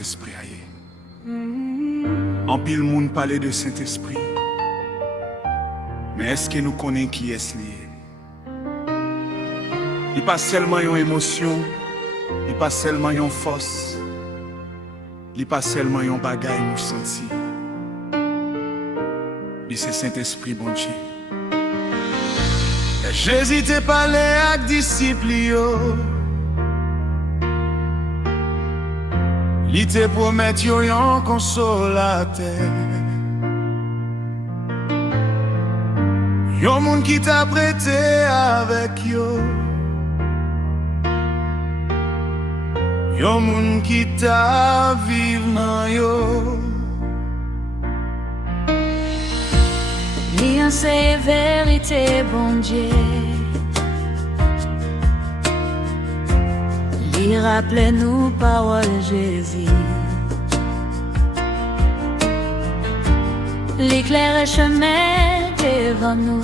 Saint-Esprit aille. En pile monde parle de Saint-Esprit. Mais est-ce que nous connaissons qui est lié? Il n'est pas seulement une émotion, il n'est pas seulement une force, il n'est pas seulement un bagage nous sentir. C'est Saint-Esprit bon Dieu. Jésus te parlé avec disciples. Il te promet un consolateur. Un monde qui t'a prêté avec yo. Un monde qui t'a vivre dans yo. Lien c'est vérité, bon Dieu. Li rappelle nous parole Jésus. L'éclaire chemin devant nous.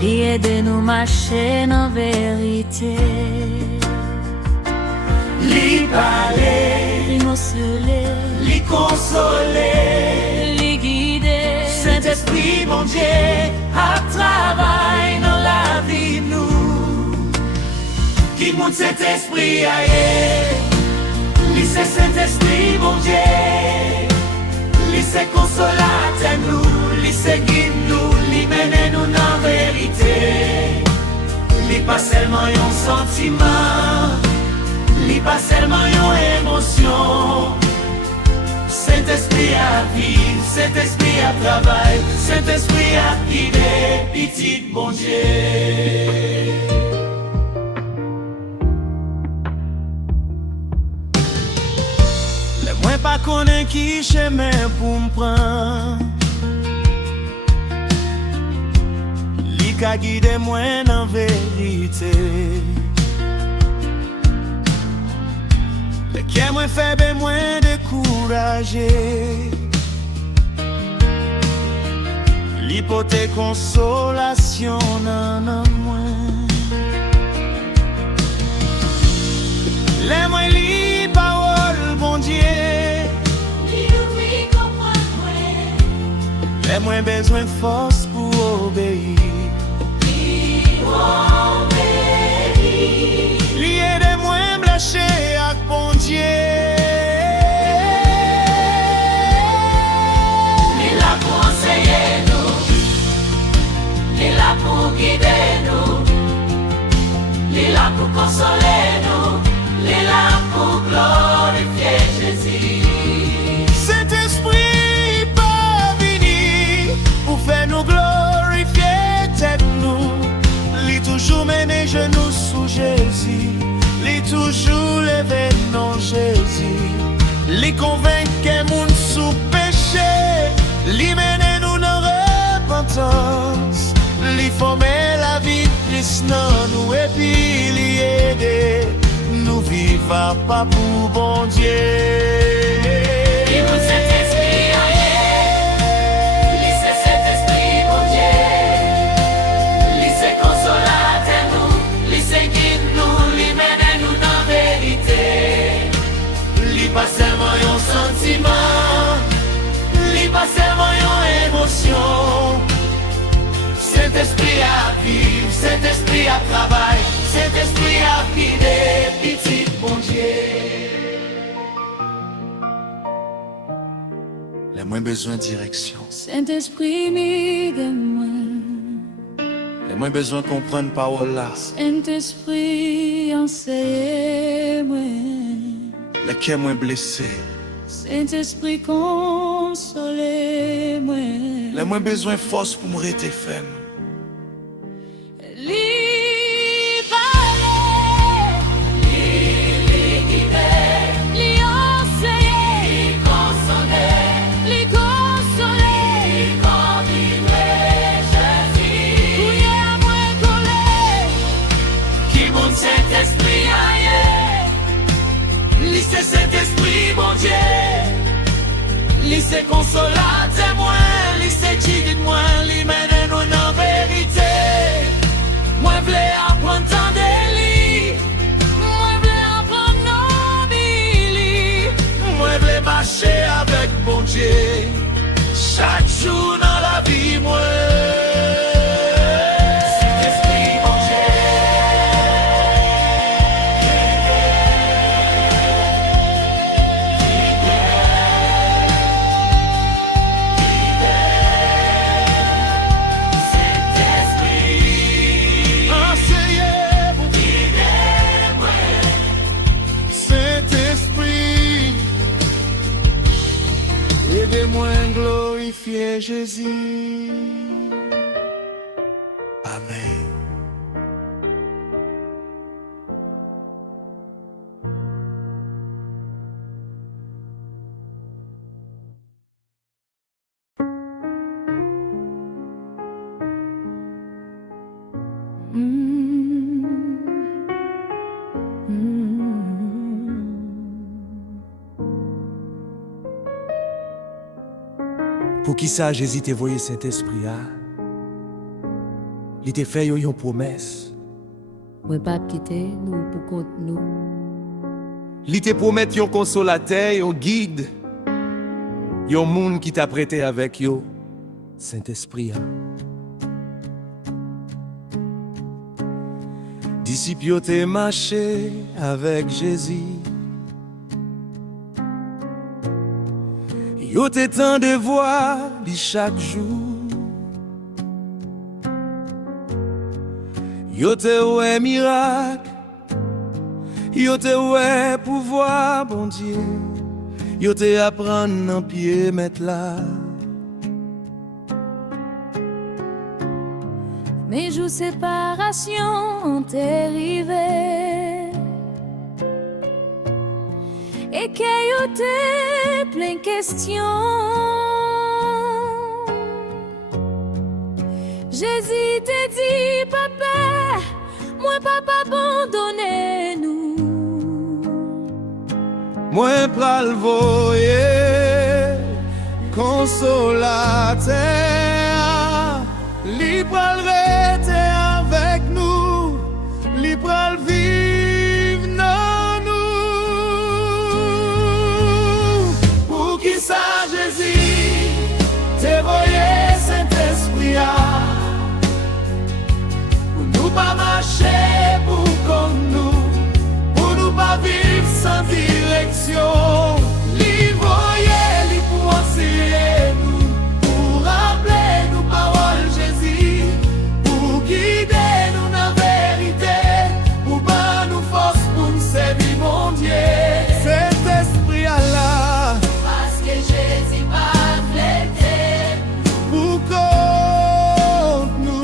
Li aide nous marcher dans vérité. Li parler, Li consoler, li consoler, li guider. Saint-Esprit, mon Dieu, à travail dans la vie nous. Qui monte cet esprit aille, li c'est Saint-Esprit, mon Dieu, li c'est consolateur nous, li c'est guide nous, li mène nous dans vérité. Li pas seulement un sentiment, li pas seulement une émotion. Saint-Esprit à vivre, Saint-Esprit à travail, Saint-Esprit à guider, petit bon Dieu. Les moins pas connaît qui chemin pour me prendre. Li ka guide moi dans vérité. Qui est moins faible et moins découragé. L'hypothèque consolation nan moins. Les moins li parole bon Dieu. Les moins besoin de force pour obéir. Li aide moins blanché avec bon Dieu. Li là pour enseigner nous, li là pour guider nous, li là pour consoler nous, li là pour glorifier Jésus. Saint-Esprit pas venu pour faire nous glorifier tête nous. Li toujours mené genoux sous Jésus. Li toujours levé non Jésus. Li convainc que moun sous péché. Li mène nous dans repentance. Li forme la vie de Christ dans nous. Et puis li aide nous vivre pas pour bon Dieu. Li nous Saint-Esprit aille, li c'est Saint-Esprit bon Dieu. Li c'est consolateur nous, li c'est guide nous, li mène nous dans vérité. Li pas seulement un sentiment, li pas seulement une émotion. Saint-Esprit à vivre, Saint-Esprit à travail, Saint-Esprit à guider, petit bon Dieu. Les moins besoin de direction, Saint-Esprit guide-moi. les moins besoin de comprendre parole là. Saint-Esprit enseigne-moi. Les cœurs moins blessés, Saint-Esprit console-moi. les moins besoin de force pour me rester ferme. Li parler, li guider, li enseigner, li consoler, li convivre Jésus. Pouye à moi coller, Qui monte Saint-Esprit aille. Li c'est Saint-Esprit, bon Dieu. Li c'est consolateur moi, li c'est guide moi, li mène nous dans vérité. Moi v'lais apprendre tant de li, moi v'lais apprendre aidez-moi glorifier Jésus. Amen. Pour qui ça Jésus t'a voyé Saint-Esprit il t'a fait une promesse. Moi pas quitter nous pour compte nous. Il t'a promis un consolateur, un guide, un monde qui t'a prêté avec yo Saint-Esprit. Disciples yo t'es marché avec Jésus. Yo t'es tant de voir lui chaque jour. Yo te ouais miracle, yo te ouais pouvoir bon Dieu, yo te apprendre en pied mettre là. Mes jours séparation t'est arrivé et que yo te plein questions. Jésus te dit papa, moi papa abandonné nous. Moi pral voyer consolateur, li pral rester avec nous, li pral vivre dans nous. Pour qui ça Jésus te voyé Saint-Esprit pour pas marcher pour comme nous, pour nous pas vivre sans direction. Li voyer, li pour enseigner nous, pour rappeler nos paroles Jésus, pour guider nous dans la vérité, pour pas nous force pour nous servir mon Dieu. Cet esprit Allah, Parce que Jésus pas flété. pour contre nous.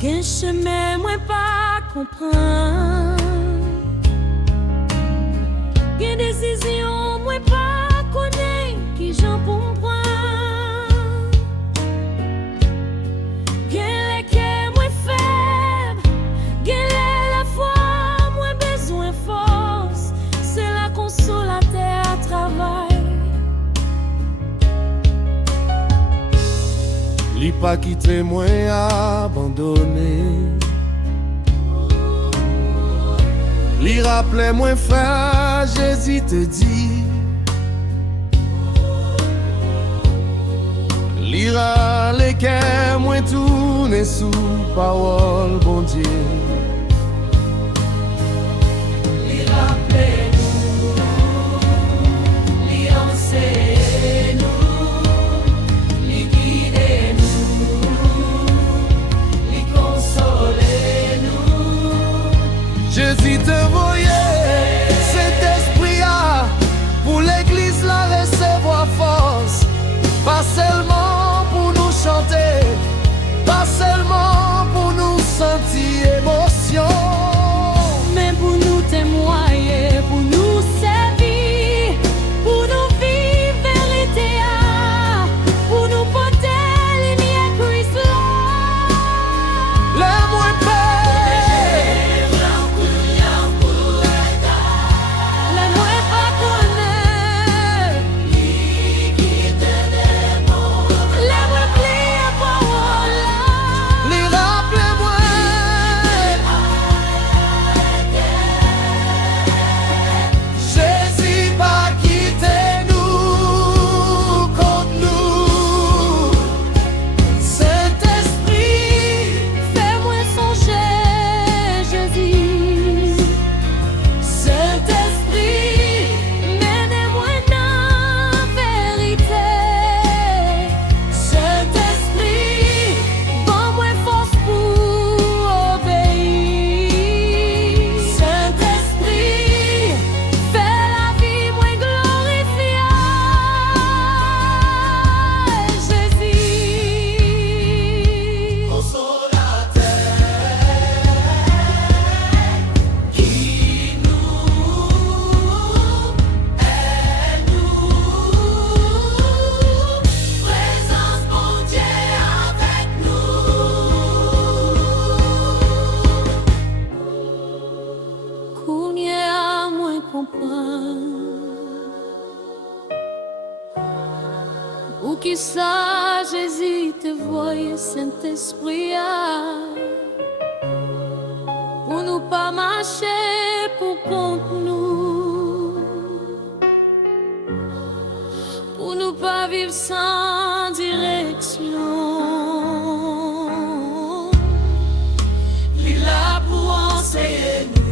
Qu'un chemin moi pas comprendre, qu'une décision moi pas connaître qui j'en comprends, qu'elle est que moi faible, qu'elle est la foi moi besoin force, c'est la consolateur à travail. Li pas quitté moi abandonné. Li rappelait moi frère, Jésus te dit. Li râle que moi tourne sous parole bon Dieu. Li rappelez nous, li enseigne nous, li guide nous, li console nous. Jésus te voyait, cet esprit pour l'église la recevoir force, pas seulement pour nous chanter, pas seulement pour nous sentir émotion, Mais pour nous témoigner, pour nous servir, pour nous vivre vérité, pour nous porter lumière Christ là. les moins pères, Kounye a mwen kompran Ou ki sa Jésus te voye Saint-Esprit Pour nous pas marcher pour compte nous Pour nous pas vivre sans direction Li là pour enseigner nous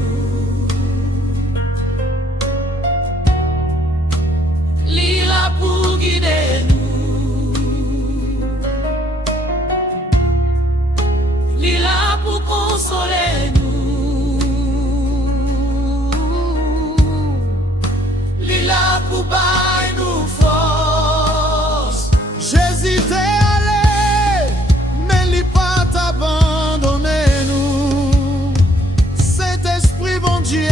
Li là pour guider nous Li là pour consoler nous Li là pour bailler nous force J'hésitais à aller, mais li pas t'abandonner nous. Saint-Esprit bon Dieu,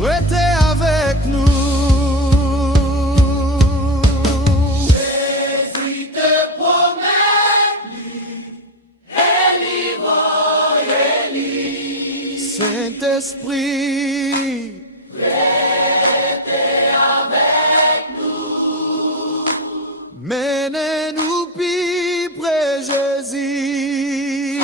restez avec nous. Jésus te promet, Saint-Esprit, menez-nous plus près Jésus.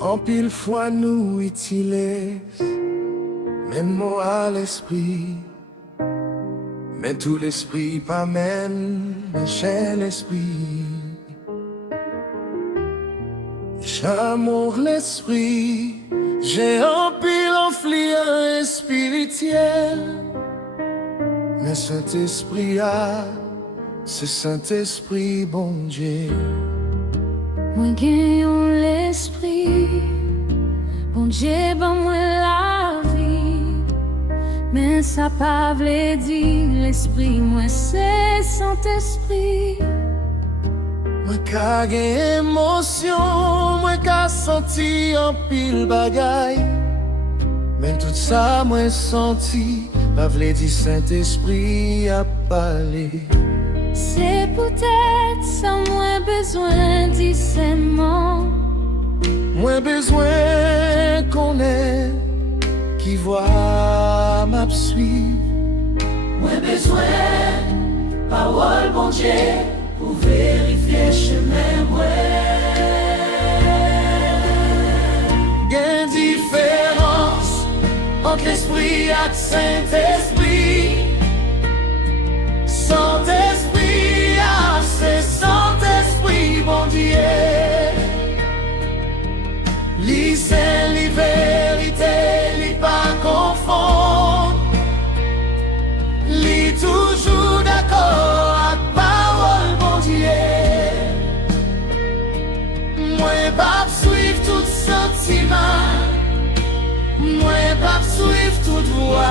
En pile fois nous utilise même mot à l'esprit, mais tout l'esprit pas même chez l'esprit. J'amour l'esprit, j'ai en pile influence spirituelle, mais Saint-Esprit c'est Saint-Esprit bon Dieu. Moi gagne l'esprit, bon Dieu ban moi la vie, mais ça pas vle dire l'esprit, moi c'est Saint-Esprit. Moi ka gen émotion, moi ka senti en pile bagaille, mais tout ça moi senti, pas vle dire Saint-Esprit a parlé. C'est peut-être ça moins besoin discernement. Moins besoin qu'on ait qui voit m'a suivre. moins besoin parole bon Dieu pour vérifier chemin Gain différence entre l'esprit et le Saint-Esprit. Saint-Esprit, c'est Saint-Esprit, bon Dieu. Li c'est li vérité, li pas confondre. Li toujours d'accord avec parole, bon Dieu. Moi pas suivre tout sentiment, moi pas suivre toute voix.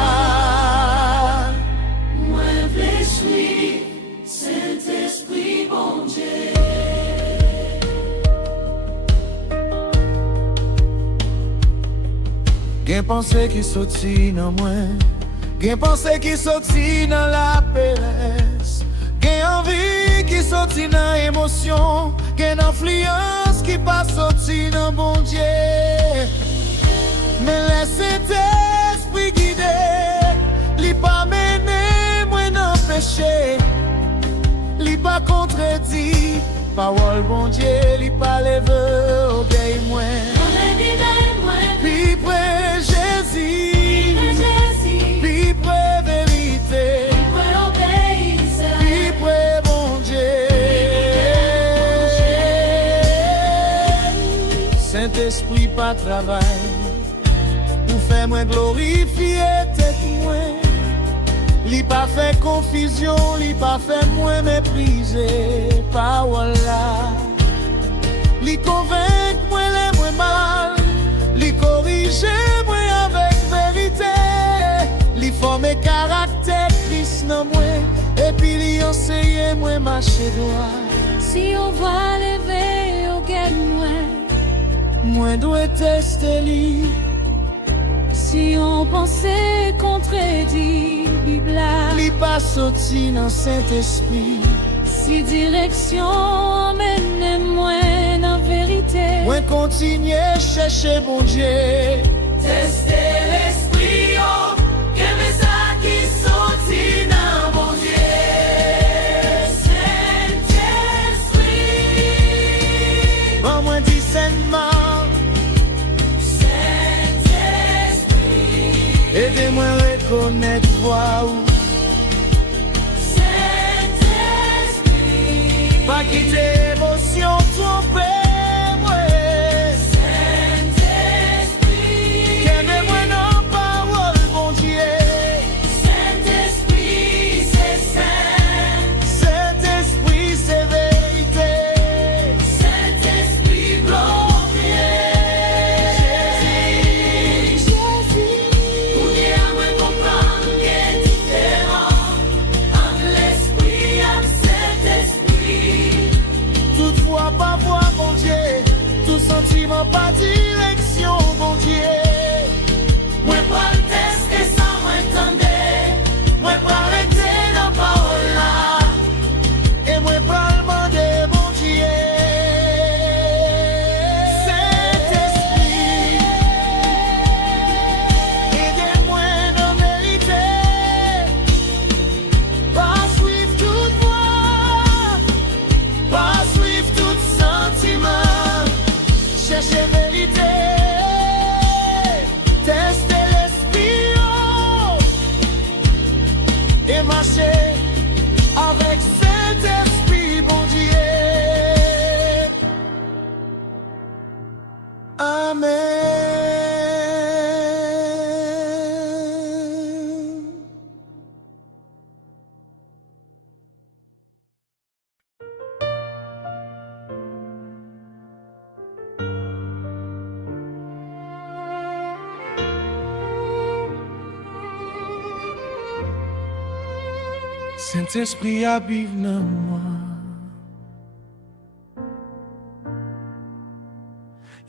Moi vle suivre Saint-Esprit bon Dieu. Gen pensée qui sorti dans moi, gen pensée qui sorti dans la paresse, gen envie qui sorti dans émotion, gen influence qui pas sorti dans bon Dieu. Mais laissez Saint-Esprit guider, li pas mener moi dans péché, li pas contredit parole bon Dieu, li pas lever obéi moi. Puis près Jésus, puis près vérité, puis près bon Dieu. Saint-Esprit pas travail, pour faire moi glorifier tête moi. Li pas fait confusion, li pas fait moi mépriser parole là. Li convainc moi les moins mal, li corrige moi avec vérité, li forme caractère Christ dans moi, moi marcher droit. Si on voit lever au gain Moi dois tester lui. si on pensait contredit Bible, Li pas sorti dans Saint-Esprit. si direction emmène moi dans vérité, Moi continuer chercher bon Dieu. Tester l'esprit, oh, quel message qui sortit dans mon Dieu. Saint-Esprit, Bon moi discernement. Saint-Esprit, Aidez-moi à reconnaître voix ou Saint-Esprit, pas quitter émotion tromper moi. Saint-Esprit, Qu'aimez-moi dans parole bon Dieu. Saint-Esprit, c'est saint. Saint-Esprit c'est vérité. Saint-Esprit, glorieux. Pour dire à moi comprendre qu'il est différent entre l'esprit et Saint-Esprit. Toute voix pas voix bon Dieu. Tout sentiment pas direction bon Dieu. Moi pas le tester sans m'entendre. Moi pas arrêter dans parole là. Et moi pas demander bon Dieu. Saint-Esprit, aidez-moi dans vérité. Pas suivre toute voix, pas suivre tout sentiment. Cherchez vérité, testez l'esprit oh, et marchez avec Saint-Esprit, bon Dieu. Amen. Saint-Esprit habite dans moi.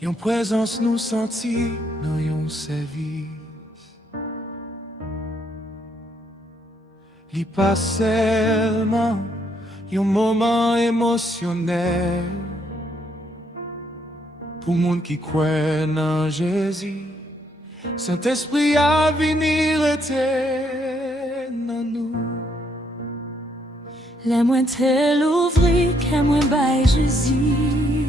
Yon présence nous sentit dans yon service. Li pas seulement yon moment émotionnel pour monde qui croit dans Jésus. Saint-Esprit a venir était dans nous. les moins te l'ouvrir qu'à moins bail Jésus.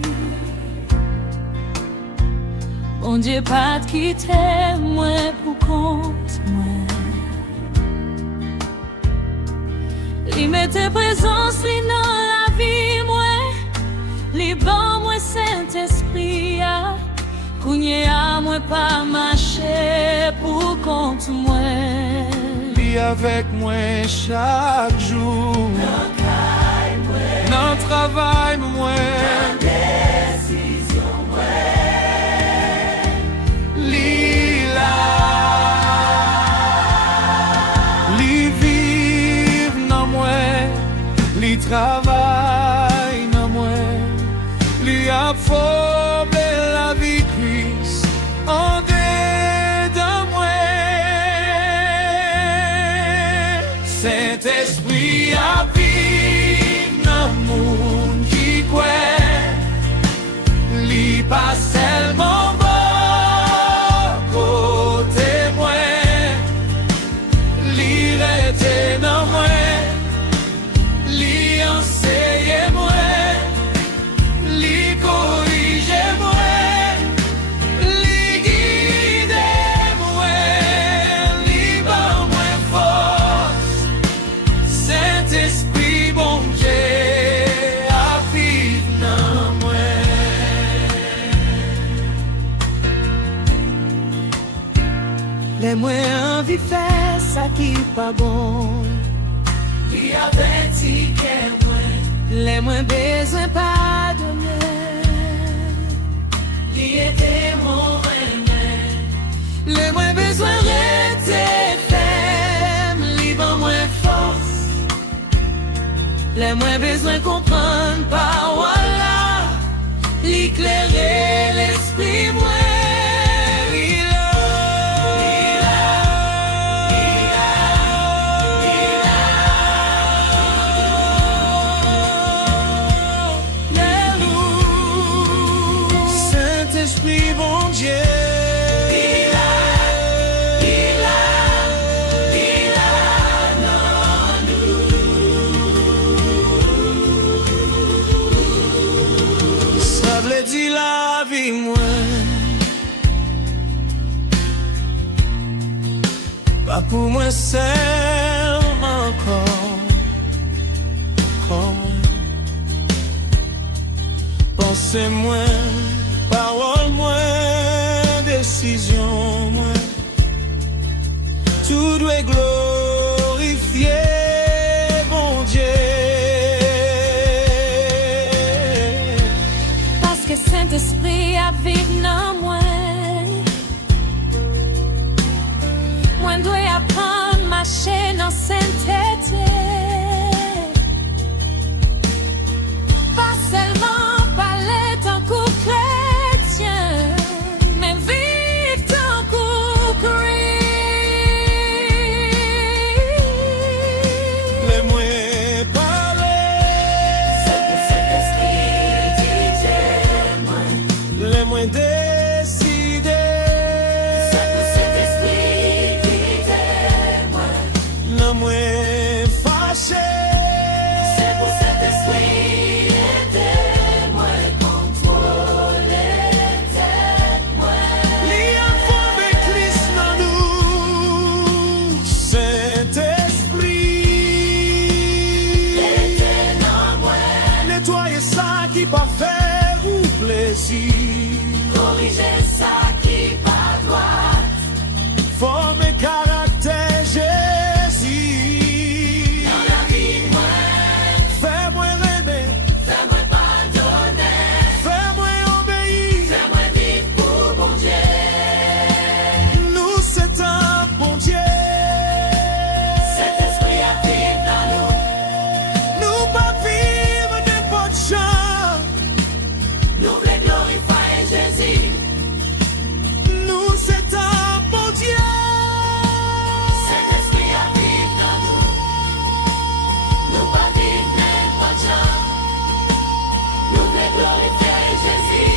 Bon Dieu pas te quitter moi pour compte moi. Li mette présence li dans la vie moi. Li bon moi Saint-Esprit a. Kounye a moi pas marcher pour compte moi. Li avec moi chaque jour. Dans travail moi. Décision, Li là. Li vive dans moi. Li travaille dans moi. Li a formé la vie Christ en dedans moi. Saint-Esprit a vive dans monde qui croit. Li pas seulement bon côté moi. Li rete dans moi. Li enseigne moi. Li corrige moi. Li guide moi. Li ban moi force. Saint-Esprit bon Dieu a vivre dans moi. Les moins envie faire ça qui pas bon. Li averti qu'est moi. Les moins besoin pardonner. Li était mon remède. Les moins besoin rester ferme. Li ban moins force. Les moins besoin comprendre par voilà, l'éclairer l'esprit moi. Saint-Esprit, bon Dieu. Dis la vie moi, pas pour moi seulement comme pensez moi, parole moi, décision moi, tout doit glorifier bon Dieu. Saint-Esprit à vivre dans moi. Moi dois apprendre marcher dans sainteté. Pas seulement parler tant qu'au chrétien, mais vivre tant qu'au Christ. Les moins parler. Les moins décidés. Saint-Esprit qui témoin. Les moins fâchés. C'est pour Saint-Esprit aidez-moi, contrôler tête-moi. Lien forme Christ dans nous. Saint-Esprit. Aidez dans moi. Nettoyer ça qui pas faire ou plaisir. Corriger ça qui pas droit. Forme caractère Jésus. Dans la vie moi, Fais-moi aimer. fais-moi pardonner. Fais-moi obéir. Fais-moi vivre pour bon Dieu. Nous c'est un bon Dieu. Saint-Esprit a vivre dans nous. Nous pas vivre n'importe genre. Nous voulons glorifier Jésus. Nous c'est un bon Dieu. Saint-Esprit a vivre dans nous. Nous pas vivre n'importe genre. Nous voulons glorifier Jésus.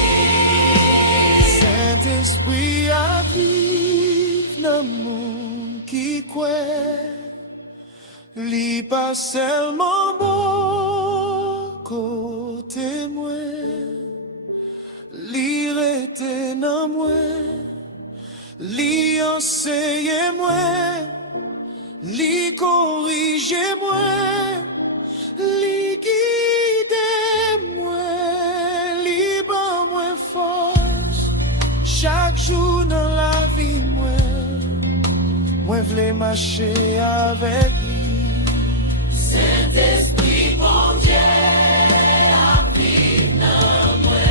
Saint-Esprit a vivre dans le monde qui croit. Li pas seulement bon côté moi. Li rete dans moi. Li enseigne moi. Li corrige moi. Li guide moi. Li ban moi force. Chaque jour dans la vie moi v'lais marcher avec lui. Saint-Esprit, bon Dieu, a vivre dans moi.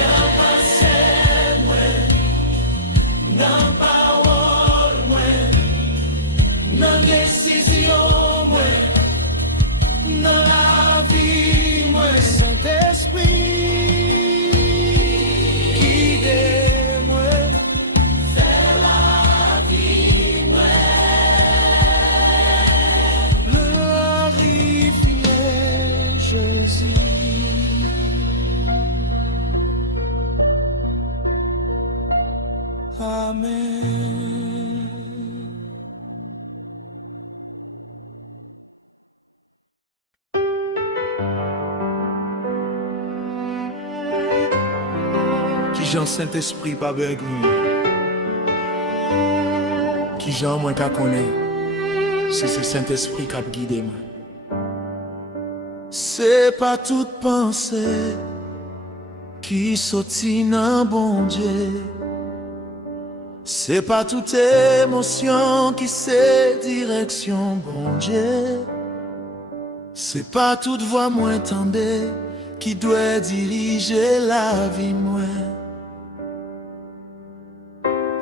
Dans pensée, moi. Dans parole, moi. Dans décision, moi. Dans la vie, moi, Saint-Esprit, guide-moi. Faire la vie, moi. Glorifier Jésus. Amen. Qui Jean Saint-Esprit pas avec nous. Qui Jean moins qu'à connaître. Si c'est Saint-Esprit qui a guidé moi. C'est pas toute pensée qui sortit dans bon Dieu. C'est pas toute émotion qui sait direction bon Dieu. C'est pas toute voix moins tendée qui doit diriger la vie moi.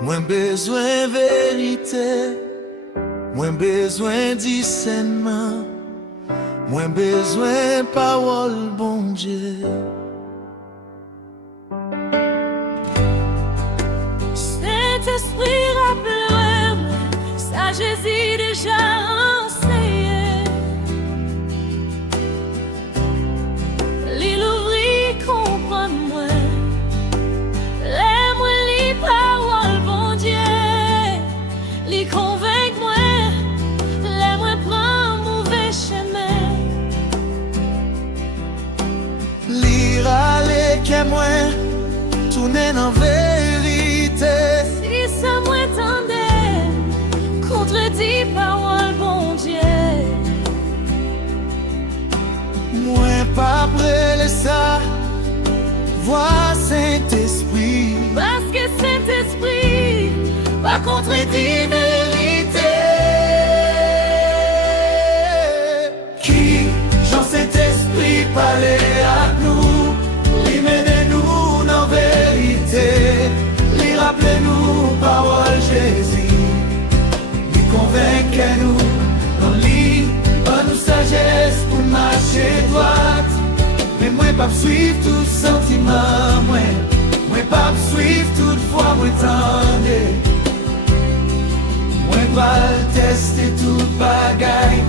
Moins besoin vérité, moins besoin discernement. Moins besoin parole bon Dieu. Saint-Esprit, rappelle-moi, ça Jésus déjà enseigné. L'île ouvrit, comprends-moi. L'aime-moi, les paroles, bon Dieu. Les convainc-moi, l'aime-moi, prends mauvais chemin. Lire aller que moi, tourner en vérité. Si ça m'entendait, contredit parole, bon Dieu. Moi pas prêt ça, vois Saint-Esprit. Parce que Saint-Esprit va contredire vérité. Qui, Jean Saint-Esprit, parler à nous, lui mener nous dans vérité, lui rappeler nous parole Jésus, lui convaincre nous, dans lui, bonne nous sagesse pour marcher droite. Mais moi pas suivre tout sentiment, moi pas suivre toute foi, moi tendre. Moi pas tester toute bagaille,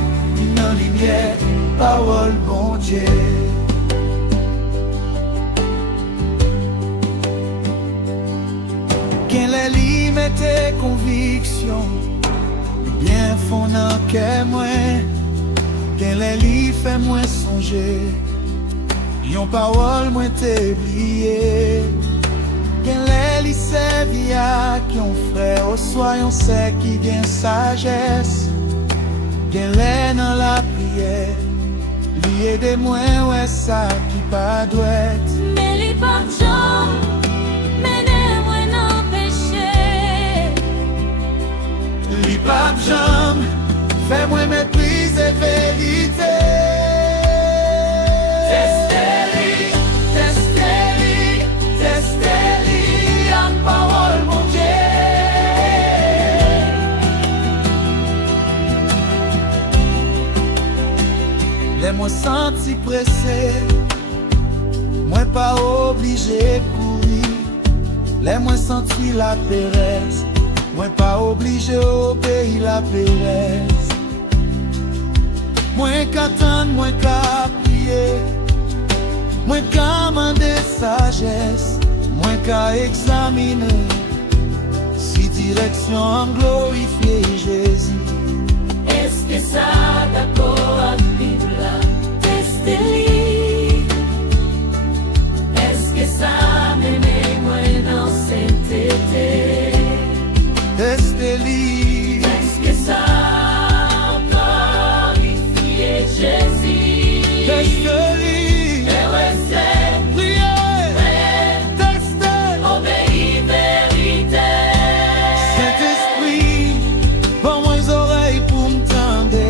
dans lumière, parole bon Dieu. Quelle est limite tes convictions, bien fondant que moi. Quelle est li fait moi songer, yon parole moi t'oublié. Quelle est li servi à yon frère, au soyons sait qui gagne sagesse. Quelle est dans la prière, li aide moi ouais ça qui pas doit. Mais les parents, menez-moi dans péché. Li pas jambe, fais-moi mépriser vérité. Testez-li, testez-li, testez-li, en parole mon Dieu. Laisse-moi sentir pressé, moi pas obligé courir. Laisse-moi sentir la péresse, moi pas obligé obéir la péresse. Moi qu'attendre, moi qu'à prier, moi qu'à demander sagesse, moi qu'à examiner si direction en glorifier Jésus. Est-ce que ça d'accord à Bible? Testez-li. Est-ce que ça menez-moi dans sainteté? Testez-li. Est-ce que ça glorifie Jésus? Testez-li. Saint-Esprit, bon moi les oreilles pour m'entendre.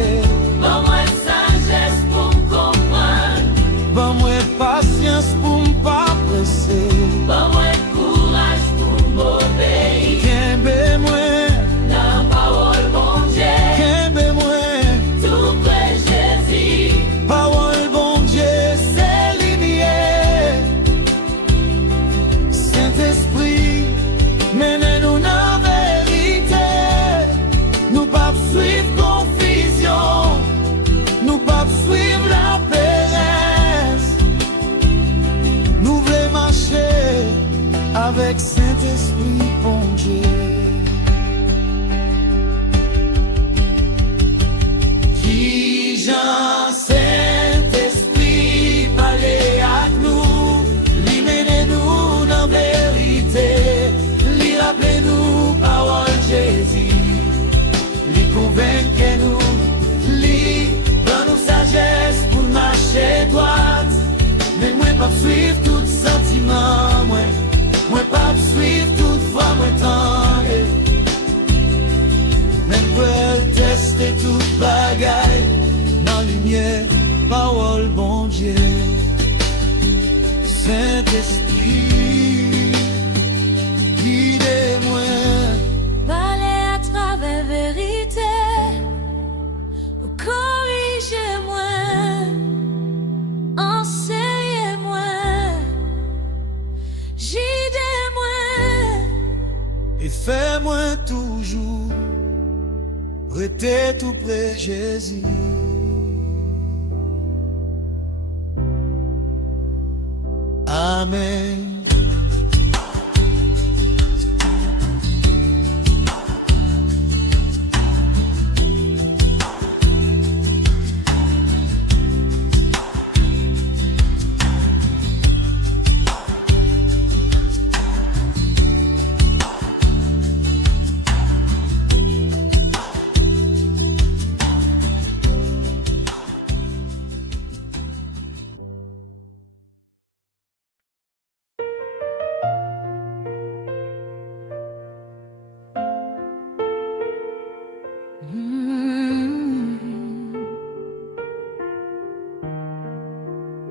Bon moi sagesse pour me comprendre. Bon moi patience pour m'pas presser. Bon moi courage pour m'obéir. Kembe-moi, La parole bon Dieu, kembe-moi. tout près Jésus. Parole bon Dieu, c'est lumière. Saint-Esprit, menez-nous dans la vérité. Nous pas suivre confusion, nous pas suivre la paresse. Nous voulons marcher avec Saint-Esprit bon Dieu. Qui Jean Saint-Esprit parler à nous, lui menez-nous dans la vérité, lui rappelez-nous parole Jésus, lui convaincre nous, lui donne nous sagesse pour marcher droite. Mais moi pas suivre tout sentiment, moi pas suivre toute foi, moi tendre. Même pour tester toute bagaille, dans lumière, parole bon Dieu. Saint-Esprit, guidez-moi. Parlez à travers vérité, ou corrigez-moi. rester tout près Jésus. Amen.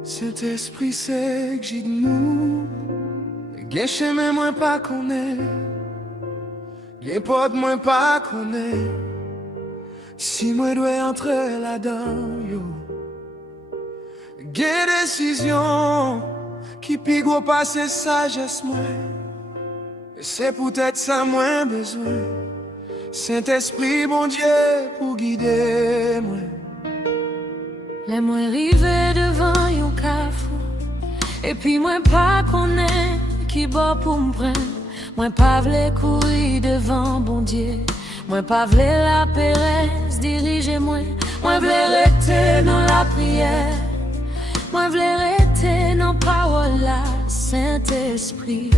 Saint-Esprit, c'est que j'ai de nous. Gen chemin moins pas connaît, gen porte moins pas connaît. Si moi dois entrer là-dedans, yo, gen décision qui pi gros passe sagesse moi. Et c'est peut-être ça moins besoin. Saint-Esprit, bon Dieu, pour guider moi. Les moi rivé devant yon carrefour, et puis moi pas connaît qui bon pour me prendre. Moi pas vle courir devant bon Dieu, moi pas vle la péresse diriger moi. Moi vle rester dans la prière, moi vle rester dans parole la Saint-Esprit.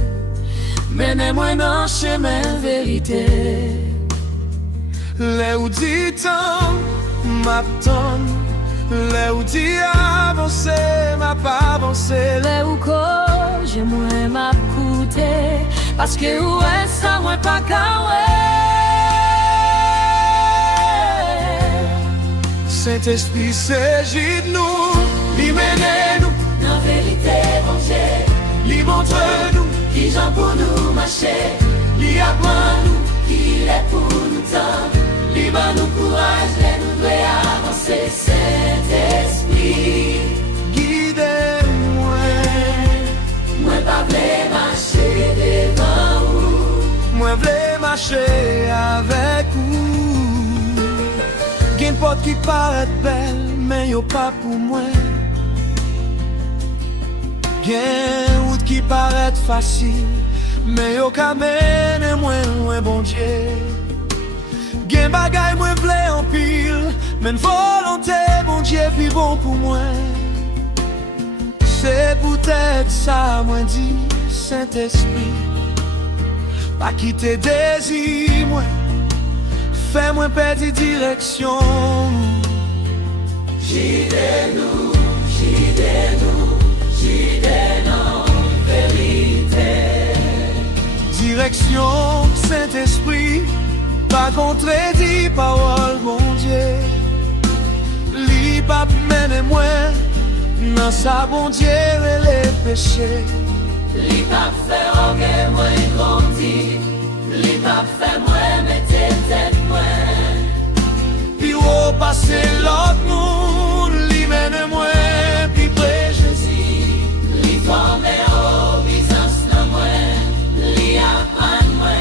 Menez-moi dans chemin vérité. Les ou dit tant, m'attend. Les ou dit avancer, m'a pas avancé. Les ou ko, j'ai moins m'a coûté. Parce que ouais, ça moi pas qu'à Saint-Esprit, s'agit de nous, li mène nous. Dans vérité, bon Dieu, Li montre nous, qui j'en pour nous marcher, li apprend nous, qui est pour nous tendre, li ban nous courage, les nous doit avancer. Saint-Esprit, guidez-moi. moi pas vle marcher devant vous, Moi vle marcher avec vous. Gen porte qui paraît belle, mais yo pas pour moi. Gen route qui paraît facile, mais yo ka mène moins loin bon Dieu. Gen bagay moi vle en pile, mais volonté bon Dieu puis bon pour moi. C'est peut-être ça moi dit Saint-Esprit, pas quitter désir moi, fais-moi perdre direction. guidez-nous, guidez-nous, guidez-nous, vérité. Direction Saint-Esprit, pas contredit parole bon Dieu. Li pas mène moi dans sa bon Dieu et les péchés. Li pa fait orgueil moi grandi, li pa fait moi mettre tête moi. Puis au passé l'autre monde, li mène moi puis près Jésus. Li forme obéissance dans moi, li apprend moi,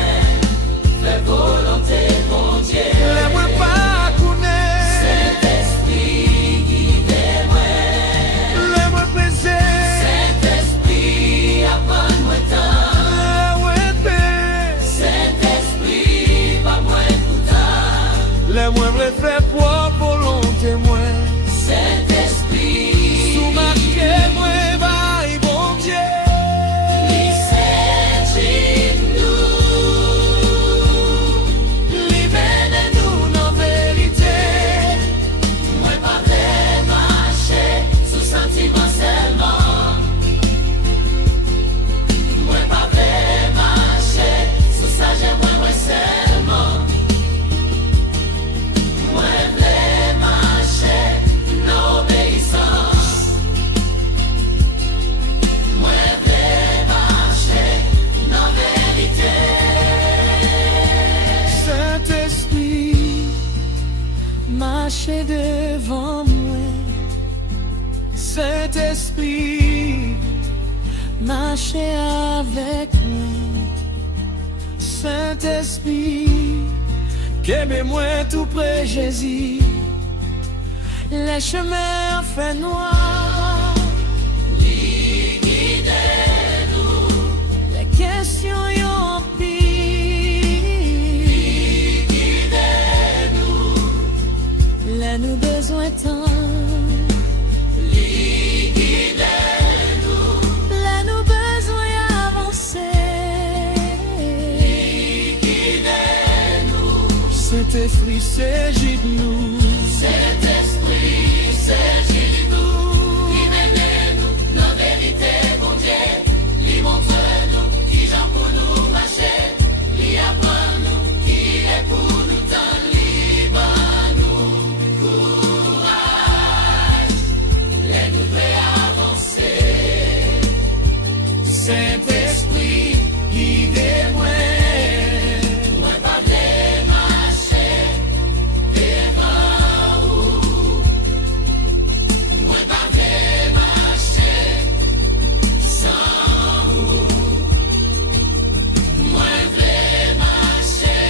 fait volonté bon Dieu. Les moi pas connaître, Saint-Esprit guidez-moi, les moi baiser, Saint-Esprit apprends-moi tant, les moi paix, Saint-Esprit pas moi écoutant, les moi vle faire pour volonté moi. Saint-Esprit Sous marqué moi va bon Dieu. li s'agit de nous, Li mène nous dans vérité. moi pas vle marcher sous sentiment seulement, moi pas vle marcher sous sagesse moi seulement, moi vle marcher dans obéissance, moi vle marcher dans vérité. Saint-Esprit, marchez devant moi. Saint-Esprit, marchez avec moi. Saint-Esprit, qu'aimez-moi tout près Jésus. Les chemins fait noir, Guidez-nous, les questions y'ont pire, guidez-nous, là nous besoin de temps, guidez-nous, là nous besoin avancer, guidez-nous. Saint-Esprit, s'agit de nous. Saint-Esprit, s'agit-nous, mène-nous nos vérités, mon Dieu, lui montre-nous qui j'en pour nous marcher, lui apprend-nous qui est pour nous dans nous courage, les nous prêts à avancer. Saint-Esprit, guidez-moi. Moi pas les marcher devant vous, moi pas les marcher sans vous, moi vais marcher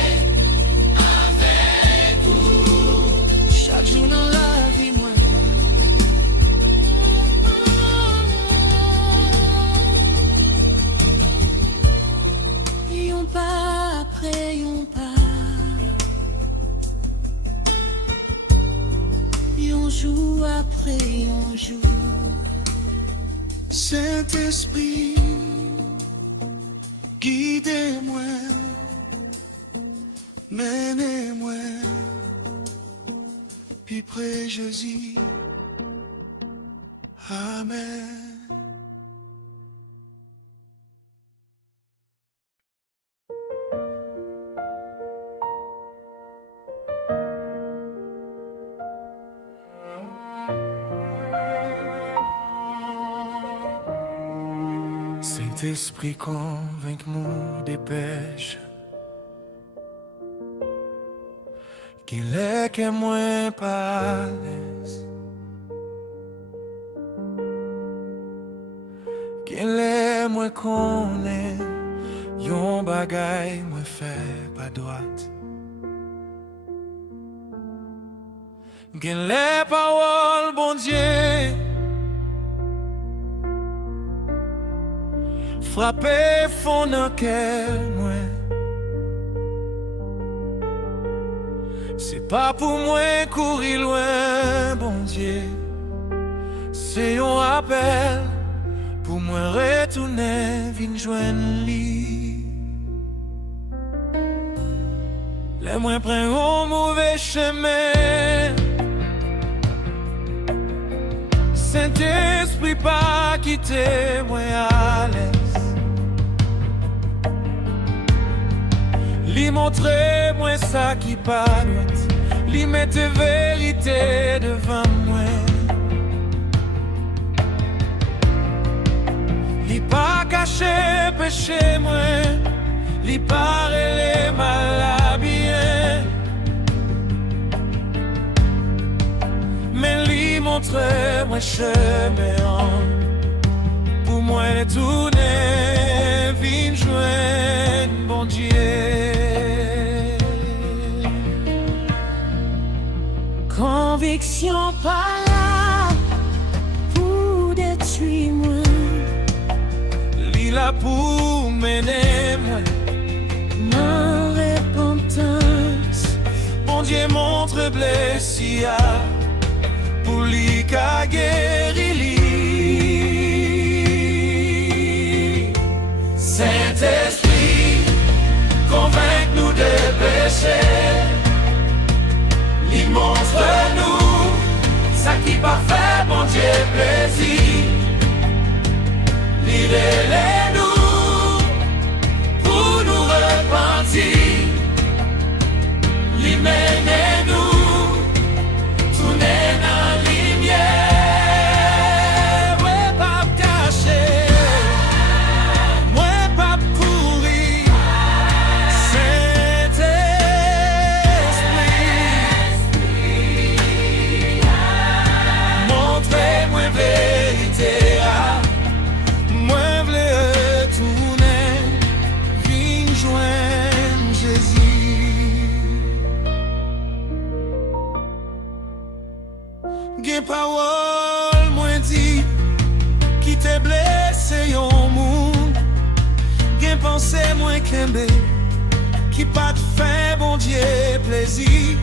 avec vous. chaque jour dans la vie moi. Yon pas après yon pas, yon jour après yon jour. Saint-Esprit, guidez-moi, menez-moi, puis près Jésus. Amen. Saint-Esprit, convainc-moi des péchés, qu'il est que moi pas à l'aise, qu'il est moi qu'on est, yon bagay moi fait pas droite, qu'il est parole bon Dieu. Frappé fond dans cœur moi, c'est pas pour moi courir loin, bon Dieu, c'est un appel pour moi retourner, vin joindre lui. Les moins prennent un mauvais chemin, Saint-Esprit pas quitter moi à l'aise. Li montre moi ça qui pas droit, li mette vérité devant moi. Li pas caché péché moi, li parle les mal à bien, mais li montre moi chemin pour moi tourner, vin joindre bon Dieu. Conviction pas là pour détruire moi, Li là pour mener moi, non repentance. bon Dieu montre blessure pour lui qu'a guéri li. Saint-Esprit, convainc-nous de péché, li montre-nous ça qui parfait, bon Dieu plaisir, libérez-nous pour nous repentir, li menez-nous tourner dans lumière, ouais pas caché, ouais pas courir, Saint-Esprit, montrez c'est moi qu'aimé, qui pas de fin, bon Dieu, plaisir.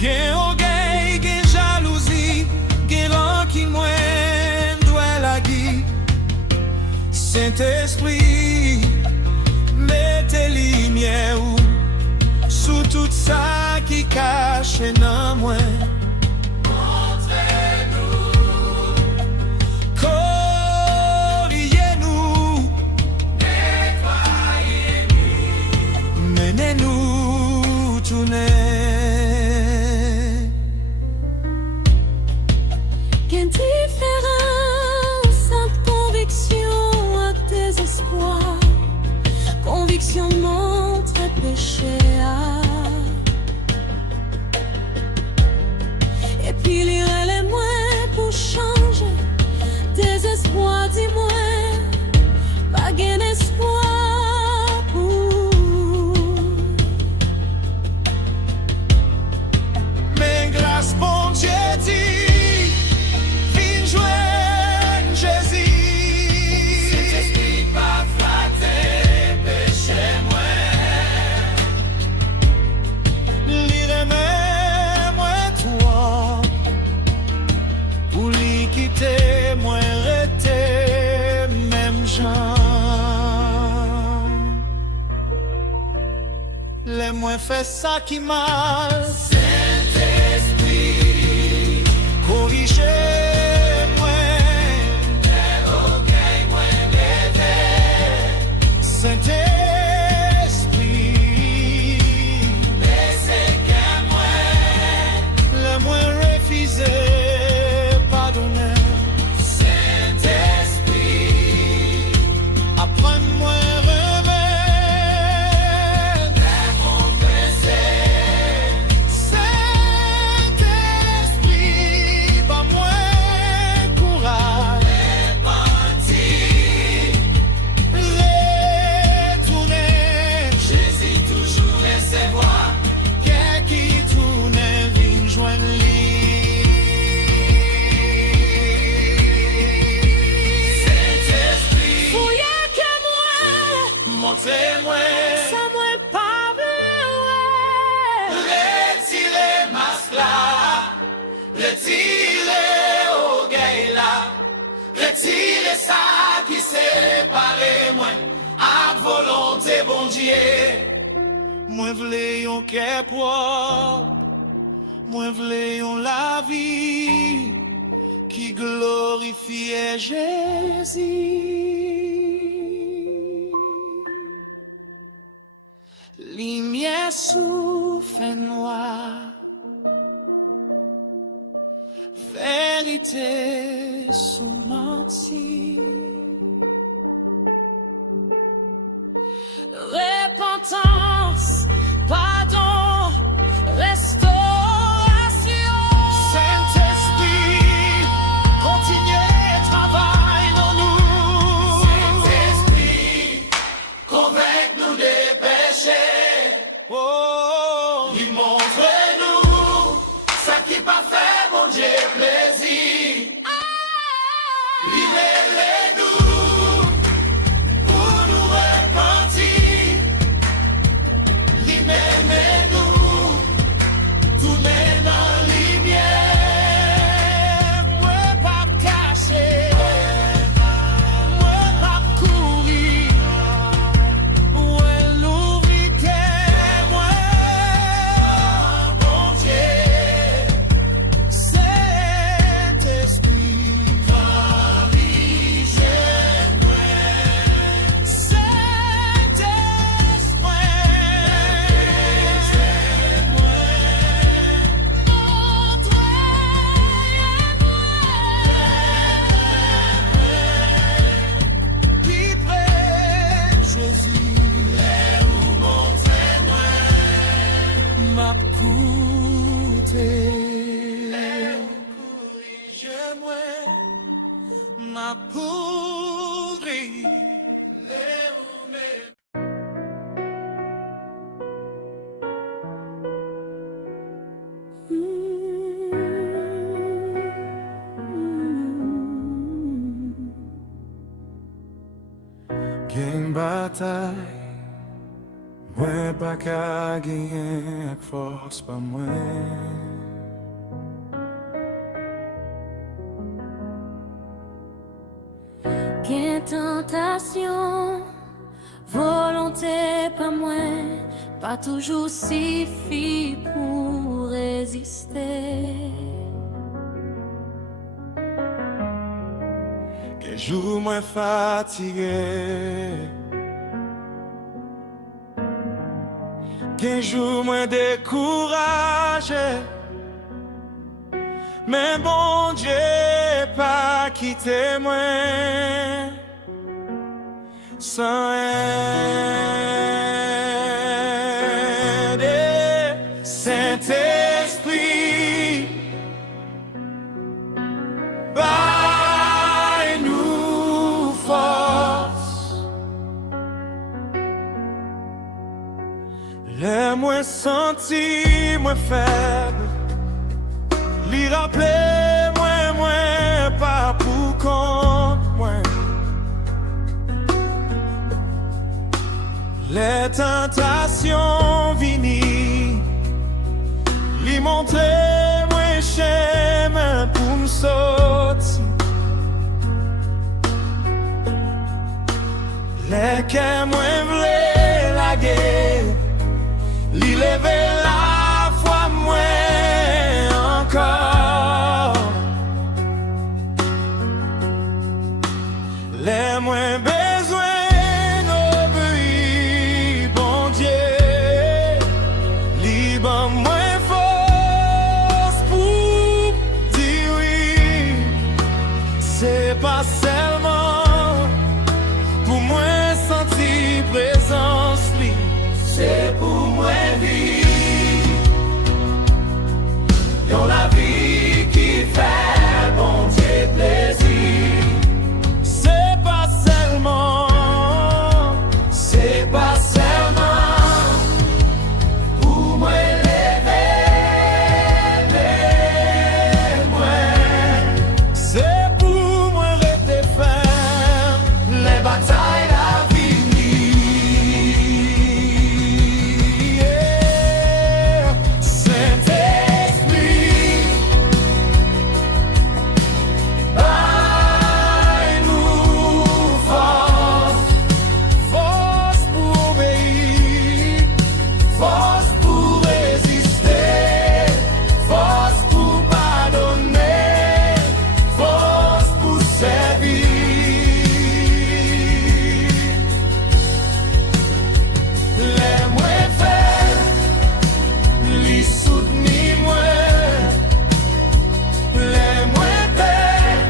Gen orgueil, gen jalousie, gen rancune, moi, doit la guider. Saint-Esprit, mettez lumière sous tout ça qui cache dans moi. Menez-nous tourner. Quelle différence entre conviction et désespoir. Conviction montre péché. Et puis lire les moins pour changer. Désespoir, dis-moi, pas gain espoir. Bon Dieu dit, viens joindre Jésus. Saint-Esprit pas flatté, péché moi. Lire moi toi, pour lui quitter, moi rester même gens. Les moins fait ça qui mal. Corrigez-moi, Les orgueils moins levés. Saint-Esprit, Laissez qu'à moi. le moins refusé, pardonnez. Saint-Esprit, Apprends-moi remède, la confesser. Saint-Esprit, pas moins courage, Repentir. retourner, Jésus toujours recevoir. qu'est qui tourne, viens joindre lui. Saint-Esprit, Fouillez que moi, Montrez-moi, ça moi pas bleu. retirez masque là. Retirez orgueil là. Retirez ça qui sépare moi. À volonté bon Dieu. moi v'lais yon cœur propre, moi v'lais yon la vie qui glorifie Jésus. Lumière sous fait noir, vérité sous menti. Repentance, pardon, restauration. Saint-Esprit, continuez travail en nous. Saint-Esprit, convainc-nous des péchés. Oh, Il montre-nous ça qui pas fait mon Dieu plaisir. Libérez-nous pour nous repentir. Libérez-nous, tournez dans la lumière. moi pas caché, moi pas courir, ouais l'ouvrir moi, Mon Dieu, Saint-Esprit, corrigez-moi. Puis près Jésus, m'a coûté, corrige-moi, m'a pourri. Mm-hmm. Gen une bataille, moi pas qu'à gagner avec force, pas moi. Quelle tentation, volonté pas moins, pas toujours suffit pour résister. Quel jour moins fatigué, quel jour moins découragé, mais bon Dieu pas quitté moi sans aide. Saint-Esprit, baille-nous force. Les moins sentis, moins faibles, li rappelez moi pas pour compte moi. Les tentations vini, li montrer moi chemin pour me sortir. Les que moi vle la guerre, li lever la foi moi encore. Les moins besoin d'obéir, bon Dieu, libre moins force pour dire oui. C'est pas seulement pour moi sentir présence li, c'est pour moi vivre. Dans la vie qui fait bon Dieu plaisir. C'est pas seulement pour moi lever les moins. C'est pour moi rester ferme, les batailles la vie. Yeah. Saint-Esprit, baille-nous force, force pour obéir, force pour résister, force pour pardonner, force pour servir. Les moins faibles, les soutenir moins, les moins belles,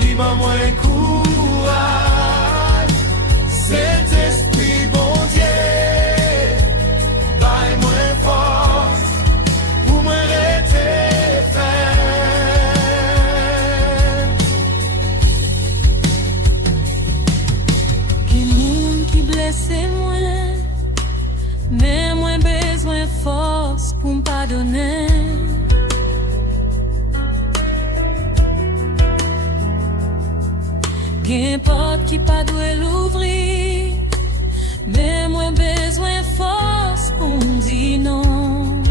libre moins courage. Saint-Esprit, bon Dieu, baille moins force pour me rester ferme. Quel monde qui blesse moi, mais moins besoin force pour me pardonner. Qu'importe qui pas doit l'ouvrir, mais moins besoin force pour me dire non.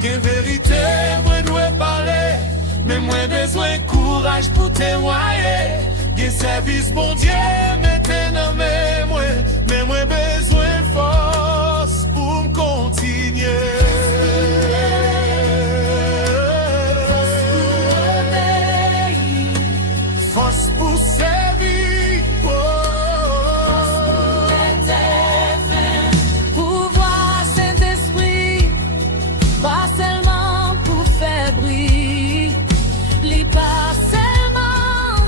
Quelle vérité, moi dois parler, mais moins besoin courage pour témoigner. Quel service, bon Dieu, mettez dans mes moi, mais moins besoin force pour me continuer. Force pour servir. Oh. Pouvoir Saint-Esprit, pas seulement pour faire briller, les pas seulement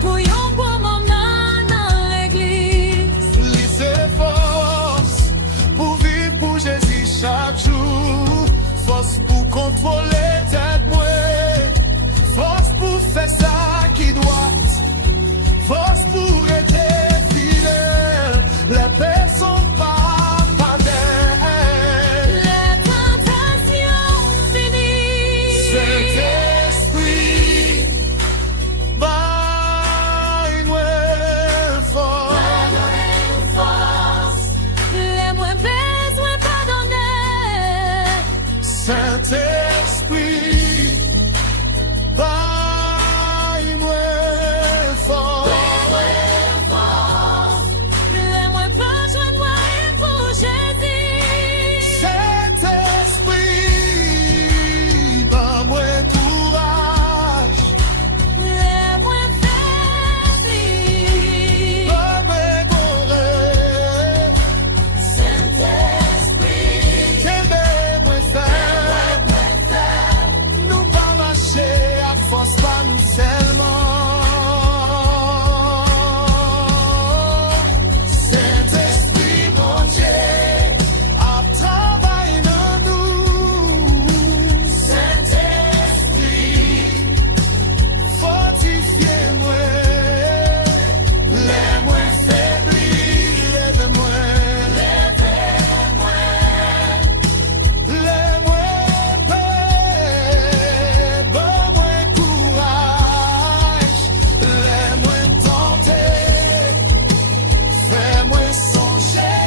pour yon bon moment dans l'église. Laissez force pour vivre pour Jésus chaque jour. Force pour contrôler tête moi. Force pour faire ça qui doit. Force pour être fidèle. Les personnes pas d'elle. Les tentations finissent. Saint-Esprit, Saint-Esprit, baille-moi fort. Laisse-moi pas joindre pour Jésus. Saint-Esprit, baille-moi courage. Laisse-moi faiblir. Baille-moi correct. Saint-Esprit, Qu'aimez-moi faire. Nous pas marcher à force pas nous seulement. Saint-Esprit, bon Dieu, à travailler dans nous. Saint-Esprit, Fortifiez-moi, les moins faiblis, lève-moi, les moins paix, bon moins courage, les moins tentés, fais-moi songer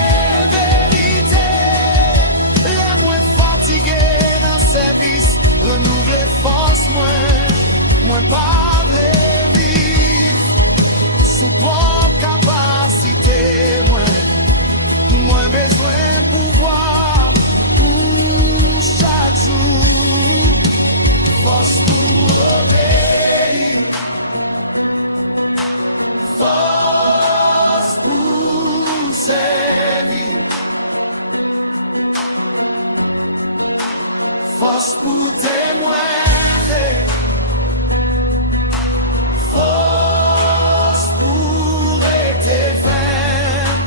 vérité, les moins fatigués dans service, renouveler force moins pas vivre sous propre capacité, moins besoin de pouvoir pour chaque jour, force pour obéir, force pour servir, force pour témoigner, force pour être ferme.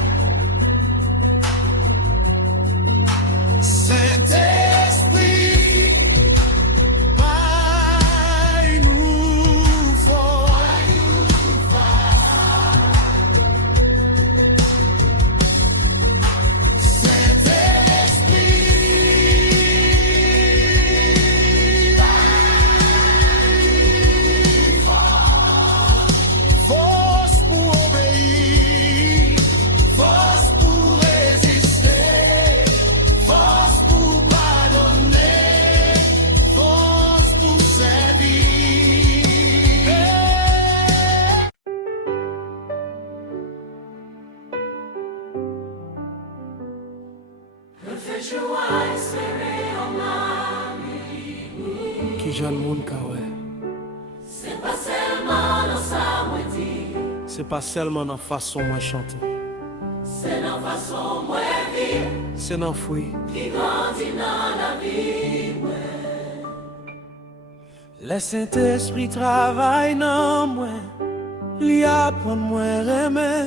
Saint-Esprit, baille-nous fort. Saint-Esprit, force pour obéir, force pour résister, force pour pardonner, force pour servir. fais joie espérer en ami. Qui jeune monde ka wè. C'est pas seulement dans sa moitié, C'est pas seulement dans façon moi chanter. c'est dans façon moi vivre, C'est dans fruit. qui grandit dans la vie. Le Saint-Esprit travaille dans moi. Li apprend moi aimer.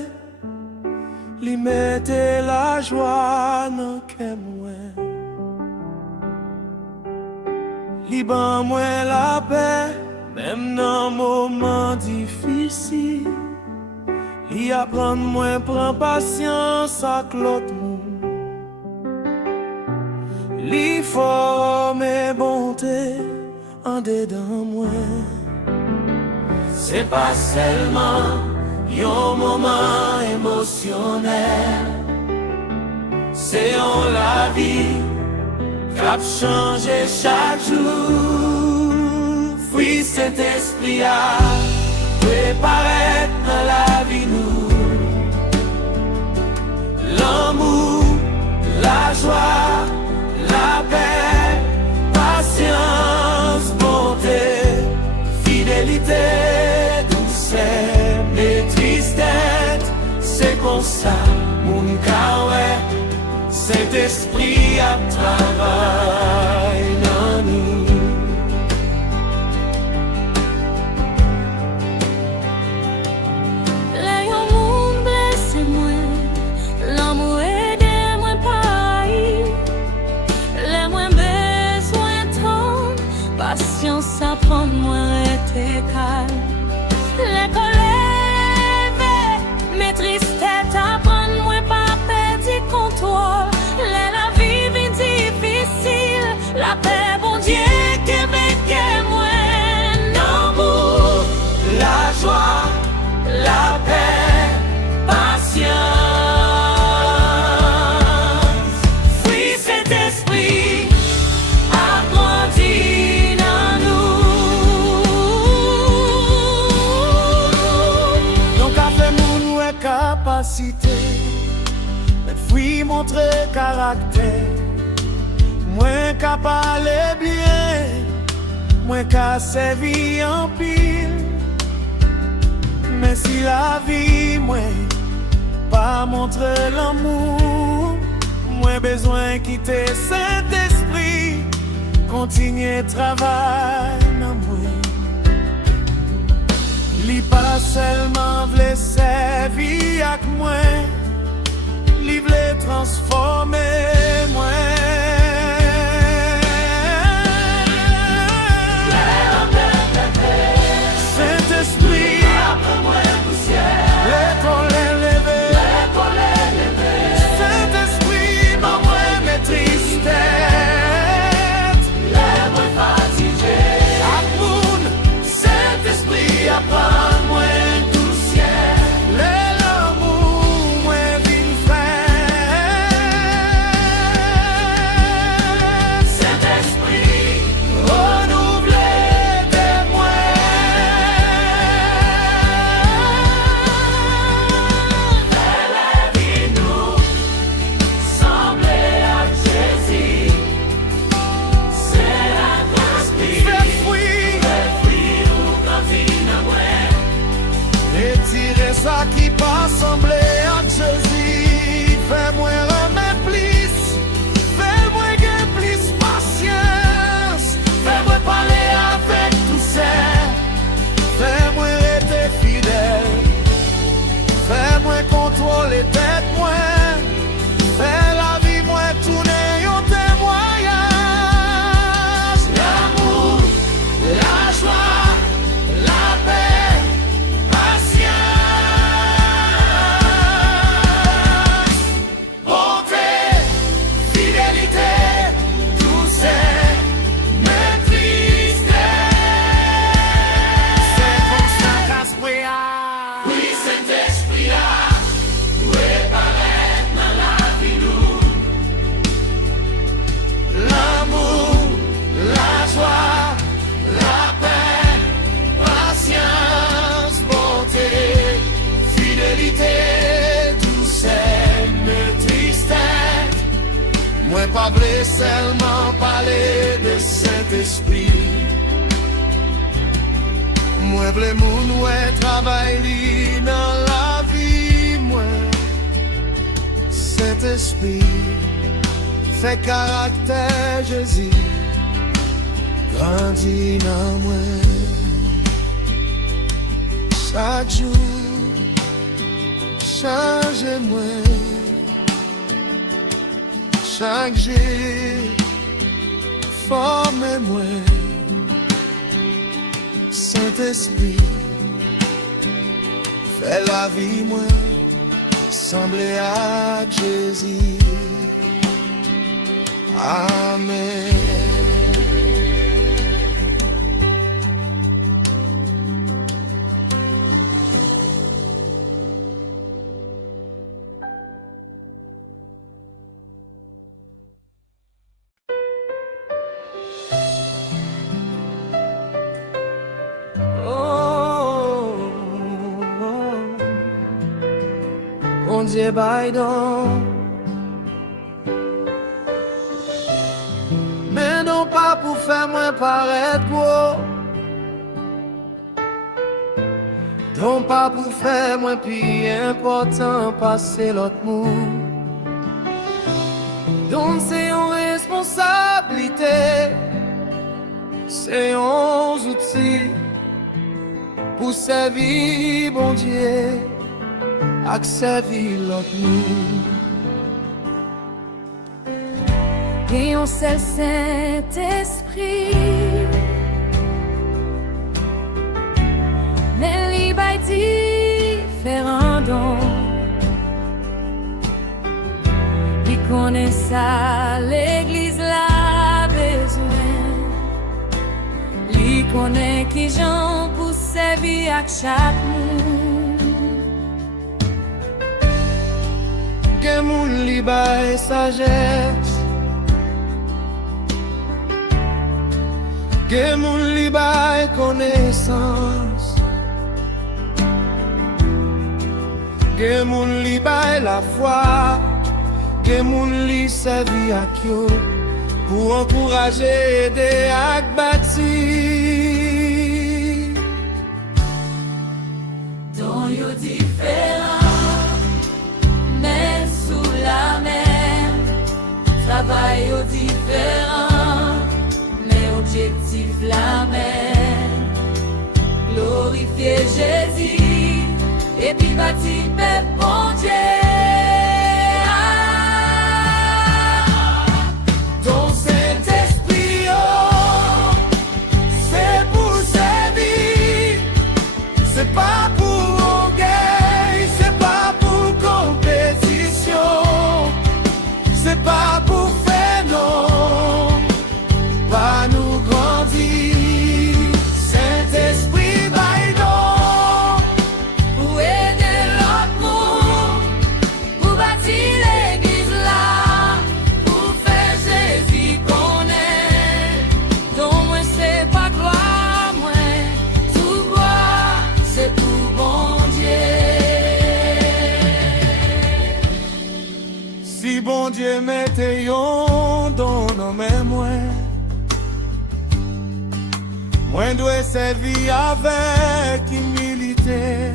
Li mette la joie dans cœur moi. Li ban moi la paix, même dans moments difficiles. Li apprend moi prend patience avec l'autre monde. Li forme bonté en dedans moi. C'est pas seulement un moment émotionnel, c'est en la vie qu'a changé chaque jour. Oui, cet esprit a préparé dans la vie nous l'amour, la joie, la paix, patience, bonté, fidélité, douceur, maîtrise d'être. C'est comme ça, mon kawe, cet esprit a travaillé dans nous. Les monde blessé moi, l'amour aide moi pas. Les moins besoin de temps, patience apprend moi rester calme. Les colères, maîtrise tête apprend moi pas perdre contrôle. La vie vit difficile, la paix bon Dieu que moi, l'amour, La joie, la paix, patience. Oui, cet esprit a capacité, mais fui montrer caractère. Moins qu'à parler bien, moins qu'à servir en pile. Mais si la vie, moi, pas montrer l'amour, moins besoin quitter Saint-Esprit, continuer travail dans moi. Li pas seulement vle servir avec moi, li vle transformer moi. Saint-Esprit, l'épaule élevée, Saint-Esprit, ma moi mes tristesses, Les moins fatigués, Apoun, Saint-Esprit, apprends moi tout ciel, l'amour, moi vin frère. Saint-Esprit, Renouveler des nous sembler à Jésus. C'est la grâce qui fait fruit, fait ou continue à moi. retirer ça qui pas semblé à Jésus. Fais-moi remettre plus, fais-moi gagner plus patience, fais-moi parler avec tout ça, fais-moi rester fidèle, fais-moi contrôler tête moi, fais la vie moi tourner un témoignage. L'amour, la joie, la paix, patience, bonté, fidélité, douceur, maîtrise. C'est pour ça qu'à ce prix, Oui, Saint-Esprit là, où est paraître dans la vie nous. l'amour, la joie, la paix, patience, bonté, fidélité, douceur, maîtrise. Moi pas vle seulement parler de Saint-Esprit, moi vle moun ouais travail li dans la vie moi. Saint-Esprit, fait caractère Jésus, grandit dans moi. Chaque jour, change-moi. Chaque jour, forme-moi. Saint-Esprit, fais la vie moi, sembler à Jésus. Amen. Bon Dieu, bye donc. Mais non pas pour faire moins paraître gros, non pas pour faire moins plus important passer l'autre monde. Donc c'est une responsabilité, c'est un outil pour servir bon Dieu, ak servir l'autre monde. Et on sait le Saint-Esprit, mais il va différent don. Il connaît ça, l'église l'a besoin. Il connaît qui j'en pour servir à chaque monde. Que moun li bay sagesse, que moun li bay connaissance, Gen moun li bay la foi, gen moun li servi ak yo, pour encourager, aider ak bâti. Don yo différent, mais sous la mer, travail yo différent, mais objectif la même. Glorifier Jésus, et puis bâtir peuple bon Dieu. C'est pas pour orgueil, c'est pas pour compétition, c'est pas pour faire non, pas nous grandir. Saint-Esprit baille-donc Pour aider l'autre monde, pour bâtir l'église là, pour faire Jésus connaître. Donc moi c'est pas gloire, moi tout gloire c'est pour bon Dieu. Si bon Dieu mette yon dans nos mains, moi dois servir avec humilité.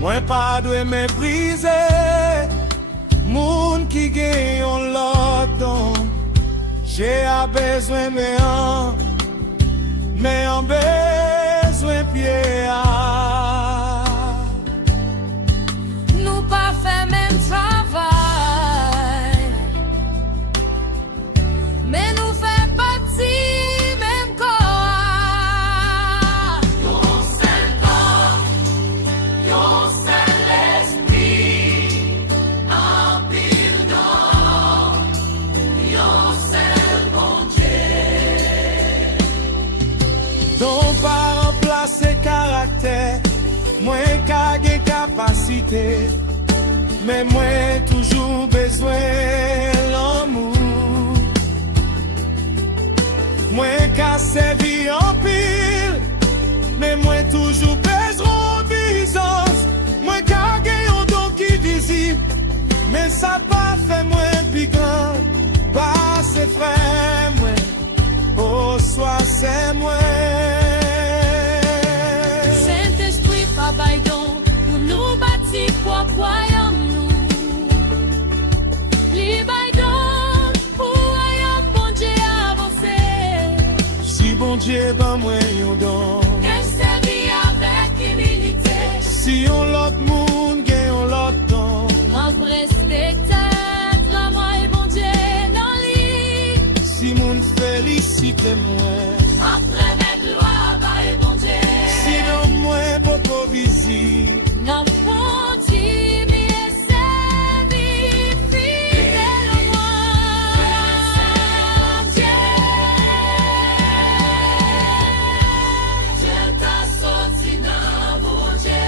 Moi pas dois mépriser moun qui gagne l'autre don. J'ai besoin mais en besoin pied à. Nous pas fait même travail, mais nous fait partie même corps. Yon seul corps, yon seul esprit, en pile d'or, yon seul bon Dieu. Donc pas remplacer caractère, moins qu'à gen capacité, mais moi toujours besoin l'amour. Moins qu'à servir en pile, mais moi toujours besoin obéissance. Moins qu'à gen un don qui visible, mais ça pas fait moins plus grand. Pas c'est frère moi, oh soit c'est moi. Saint-Esprit pas bail donc pour nous bâtir propre royaume nous. Li bail donc pour royaume bon Dieu avancer. Si bon Dieu ben moi yon don, Elle servit avec humilité. si on l'autre monde gen on l'autre don, En respectant la moi et bon Dieu dans lui. si moun félicite moi, Après mes gloires, bah et bon Dieu. si non moi popo visible. N'a fronti mi et servi fidèle au moi. Dieu, Dieu t'a sorti dans bon Dieu.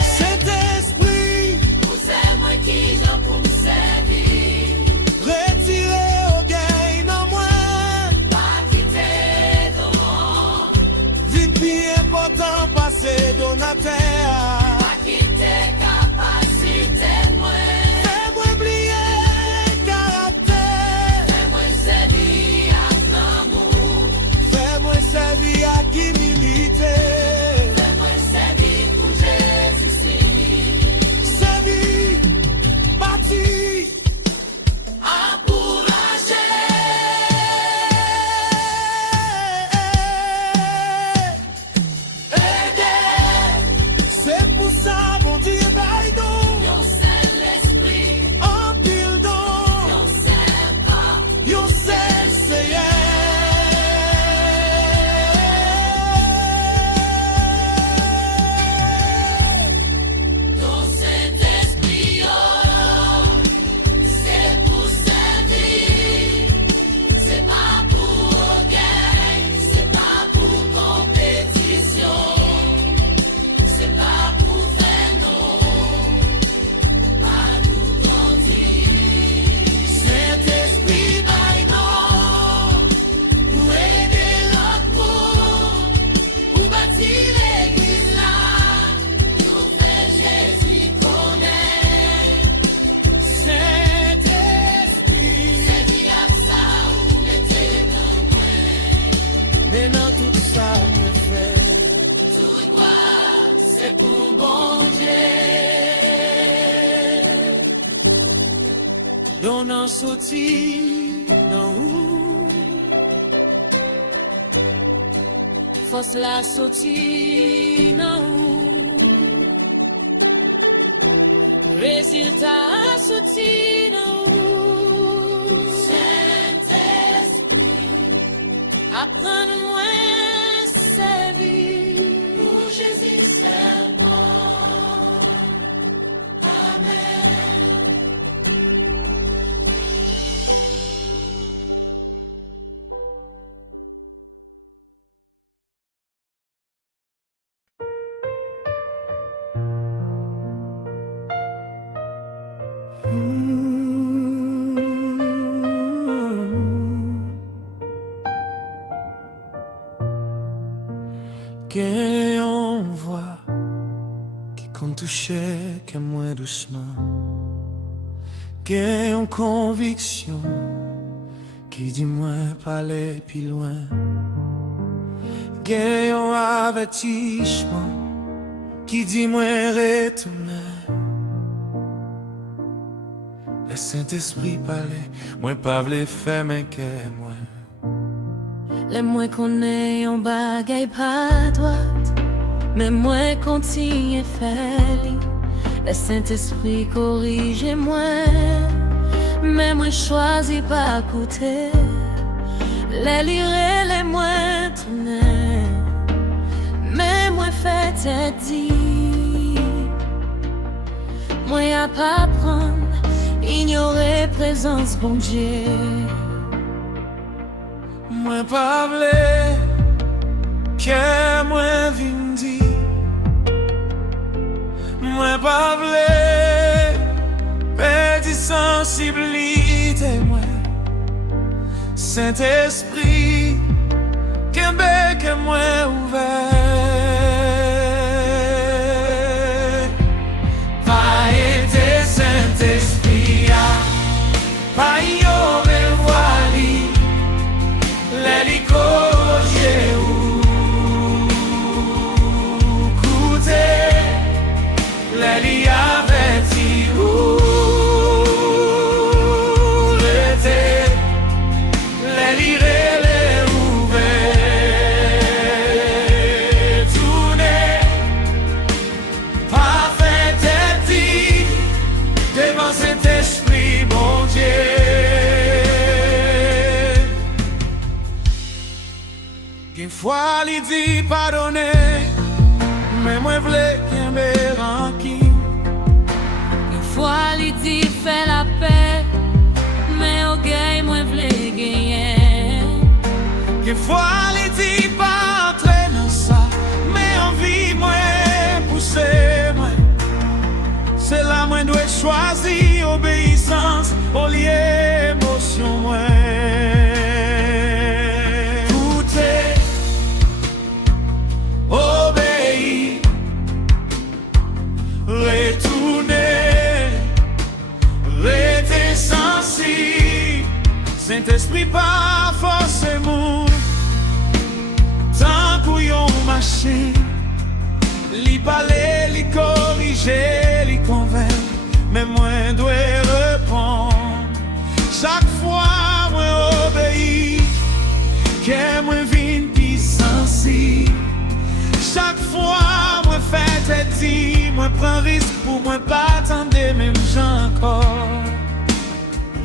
Saint-Esprit, Pour c'est moi qui j'en pour me servir. retirez au gain dans moi, Pas quitter sorti nan ou. Force la sorti nan ou. Résultat sorti nan ou. Saint-Esprit, apprends-moi servir pour Jésus seulement. Amen. Gen yon voix qui compte toucher que moins doucement. Gen yon conviction qui dit moins parler plus loin. Gen yon avertissement qui dit moins retourner. Le Saint-Esprit parler, moi pas vle faire mais que moi. Les moins qu'on est en bagaille pas droite, mais moins continue faire. Le Saint-Esprit corrige moi, mais moi choisis pas écouter. Les lire les moins tourner, mais moi fait tête dit. Moi y'a pas prendre, ignorer présence bon Dieu. Moi pas vle que moi vin di. Moi pas vle perdre sensibilité moi. Saint-Esprit kembe que moi ouvert. Pas été Saint-Esprit pas yo me voili. L'eli corriger ou écouter, l'eli avertir ou rester, l'eli relais ouvert, tourner, pas fait tête dit devant cet esprit bon Dieu. Une fois il dit pardonner, mais moi vle qu'il me ranki. Une fois il dit fais la paix, mais au gain moi vle gagner. Une fois il dit pas entrer dans ça, mais envie moi pousser moi. C'est là moi dois choisir obéissance au lieu émotion moi. Obéir, retourner, rester sensible. Saint-Esprit pas forcément tant qu'on yon machine. Li parler, li corriger, li convaincre, mais moi dois répondre. Chaque fois moi obéir, que moi vin pi sensible. Chaque fois, moi fais tête dit, moi prends risque pour moi pas attendre même gens encore.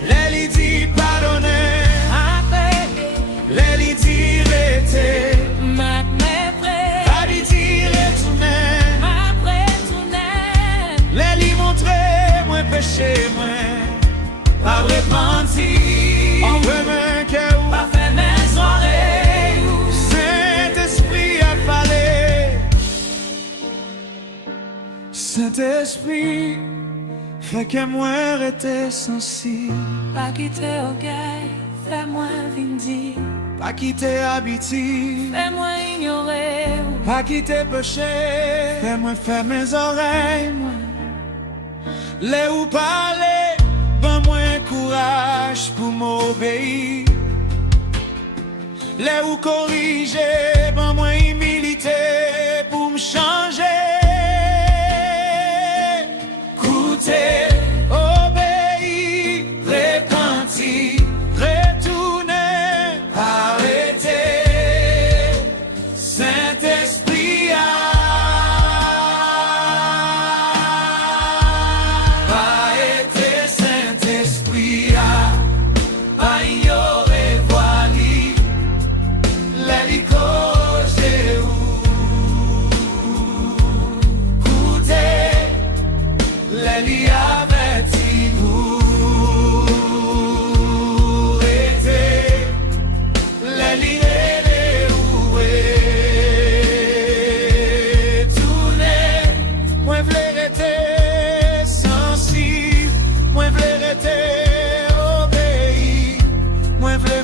Les dit pardonner, les dit rester, Ma prêt, pas dit retourner, ma retourner. les montrer moi péché moi, pas repentir, en vraiment que Pas fait mes oreilles. Saint-Esprit a parlé. Saint-Esprit, fait que moi rester sensible. Pas quitter au gars, fais-moi vindi. Pas quitter habitude, Fais-moi ignorer. pas quitter péché. Fais-moi faire mes oreilles, moi. Les ou parler, ben moi courage pour m'obéir. Les ou corriger, ben moi humilité pour me changer. Écoutez, obéir, répandre.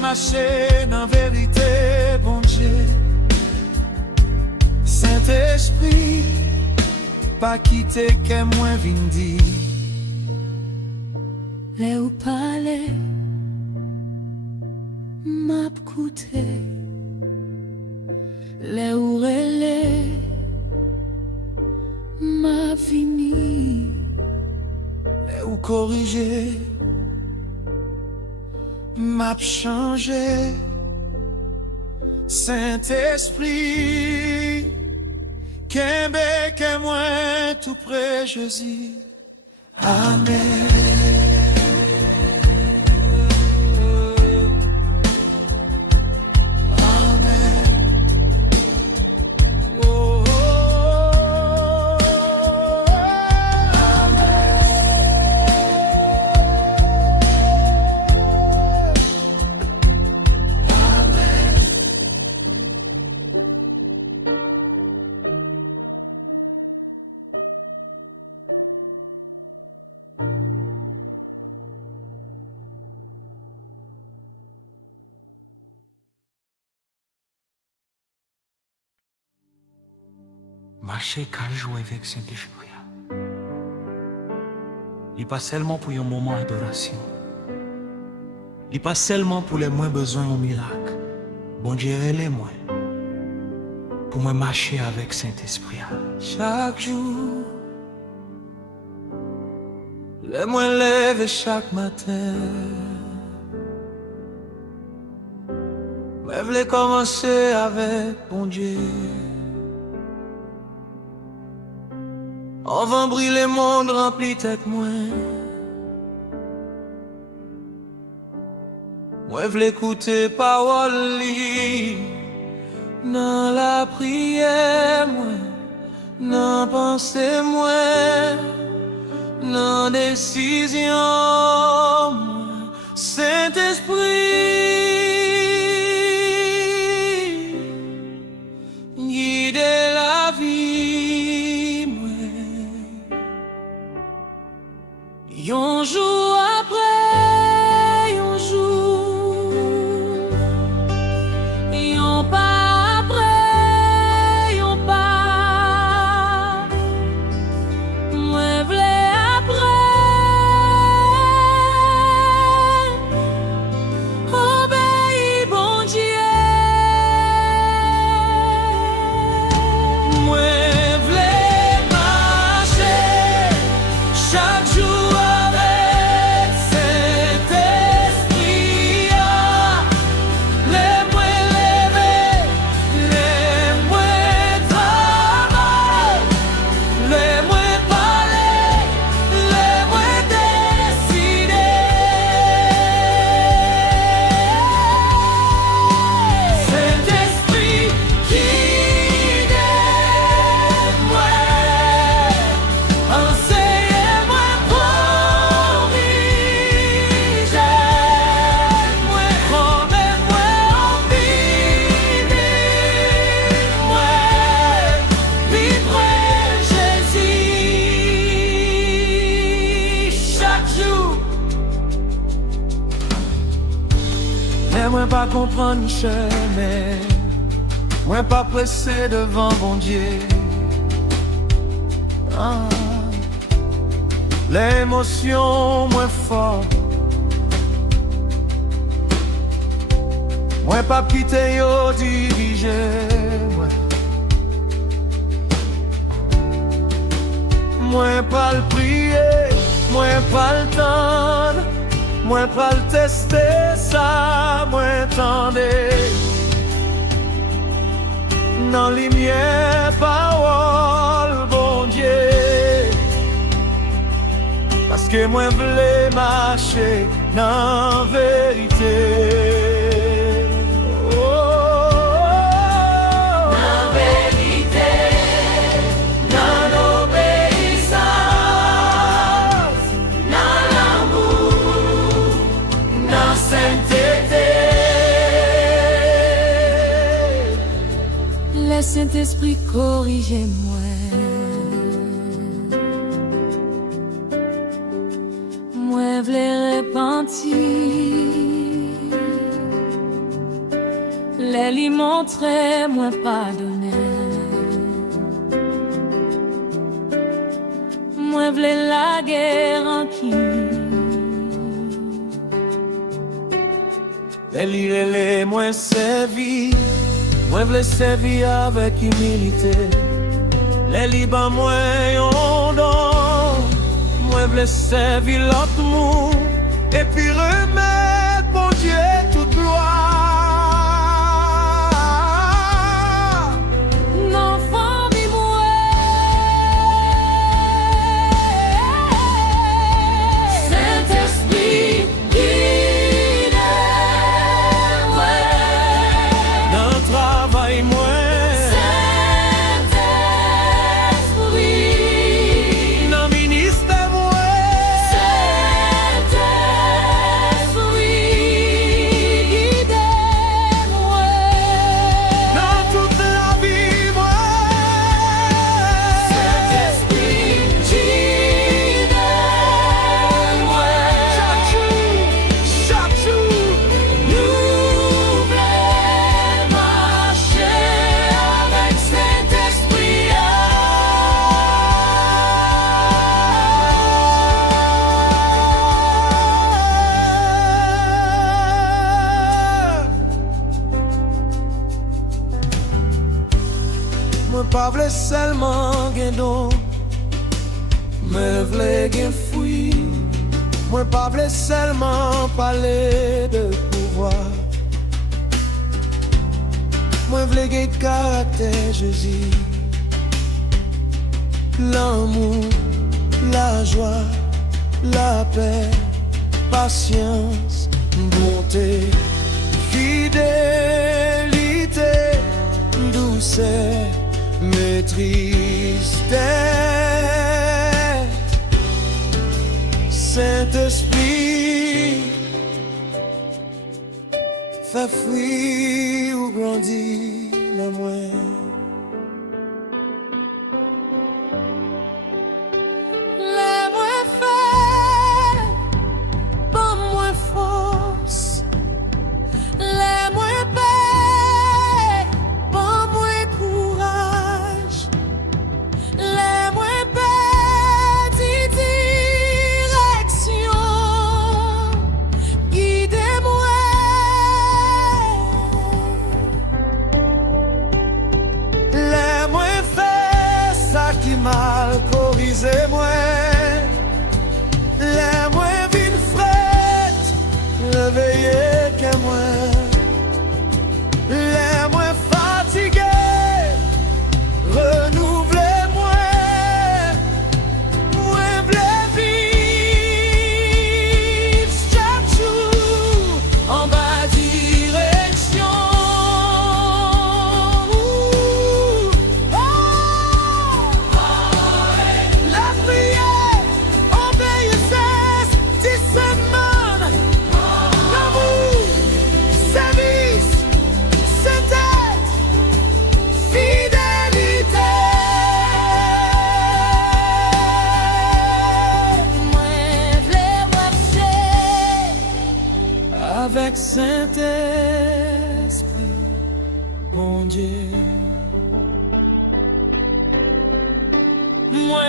marcher dans vérité, bon Dieu. Saint-Esprit, pas quitter que moi vindi. Les ou parler, m'apcoute. Les ou relais, m'a fini. Les ou corriger, m'a changé. Saint-Esprit, qu'aimé que moi tout près Jésus. Amen. Marcher qu'à jouer avec Saint-Esprit. Il n'est pas seulement pour un moment d'adoration. Il n'est pas seulement pour les moins besoins au miracle. Bon Dieu, les moins. Pour moi marcher avec Saint-Esprit. Chaque jour, les moins lèvent chaque matin. Je voulais commencer avec bon Dieu. Avant briller le monde rempli tête moi. Moi v'lais écouter parole li. Dans la prière moi, dans pensée moi, dans décision moi. Saint-Esprit, guidez la vie moi. Un jour après un jour, un pas après un pas, moi v'lais après obéir bon Dieu. Moi v'lais marcher chaque jour. Moi pas comprendre le chemin, moi pas pressé devant bon Dieu. Ah. L'émotion moins fort, moi pas quitter yo diriger. Moi pas le prier, moi pas le tendre. Moi pas le tester ça, moi tendez. Dans lumière parole bon Dieu. Parce que moi voulais marcher dans vérité. Saint-Esprit, corrigez-moi. Moi, v'lais repentir. les lui montrer, moi pardonner. Moi v'lais la guerre en qui. Délirez-les, moi servi, moi v'lais servir avec humilité. Les libres, moi yon don, moi v'lais servir l'autre monde, et puis remettre mon Dieu toute gloire. Moi pas vle seulement gen don, mais vle gen fruit. Moi pas vle seulement parler de pouvoir. Moi vle gen caractère Jésus. L'amour, la joie, la paix, patience, bonté, fidélité, douceur, maîtrise tête. Saint-Esprit, fais fruit ou grandit le moins. Mal corrisez-moi, les moins vine frette, réveillez que moi, les moins fatigués, renouvelez-moi, moi voulez vivre chaque jour en bas direction. Avec Saint-Esprit, mon Dieu, moi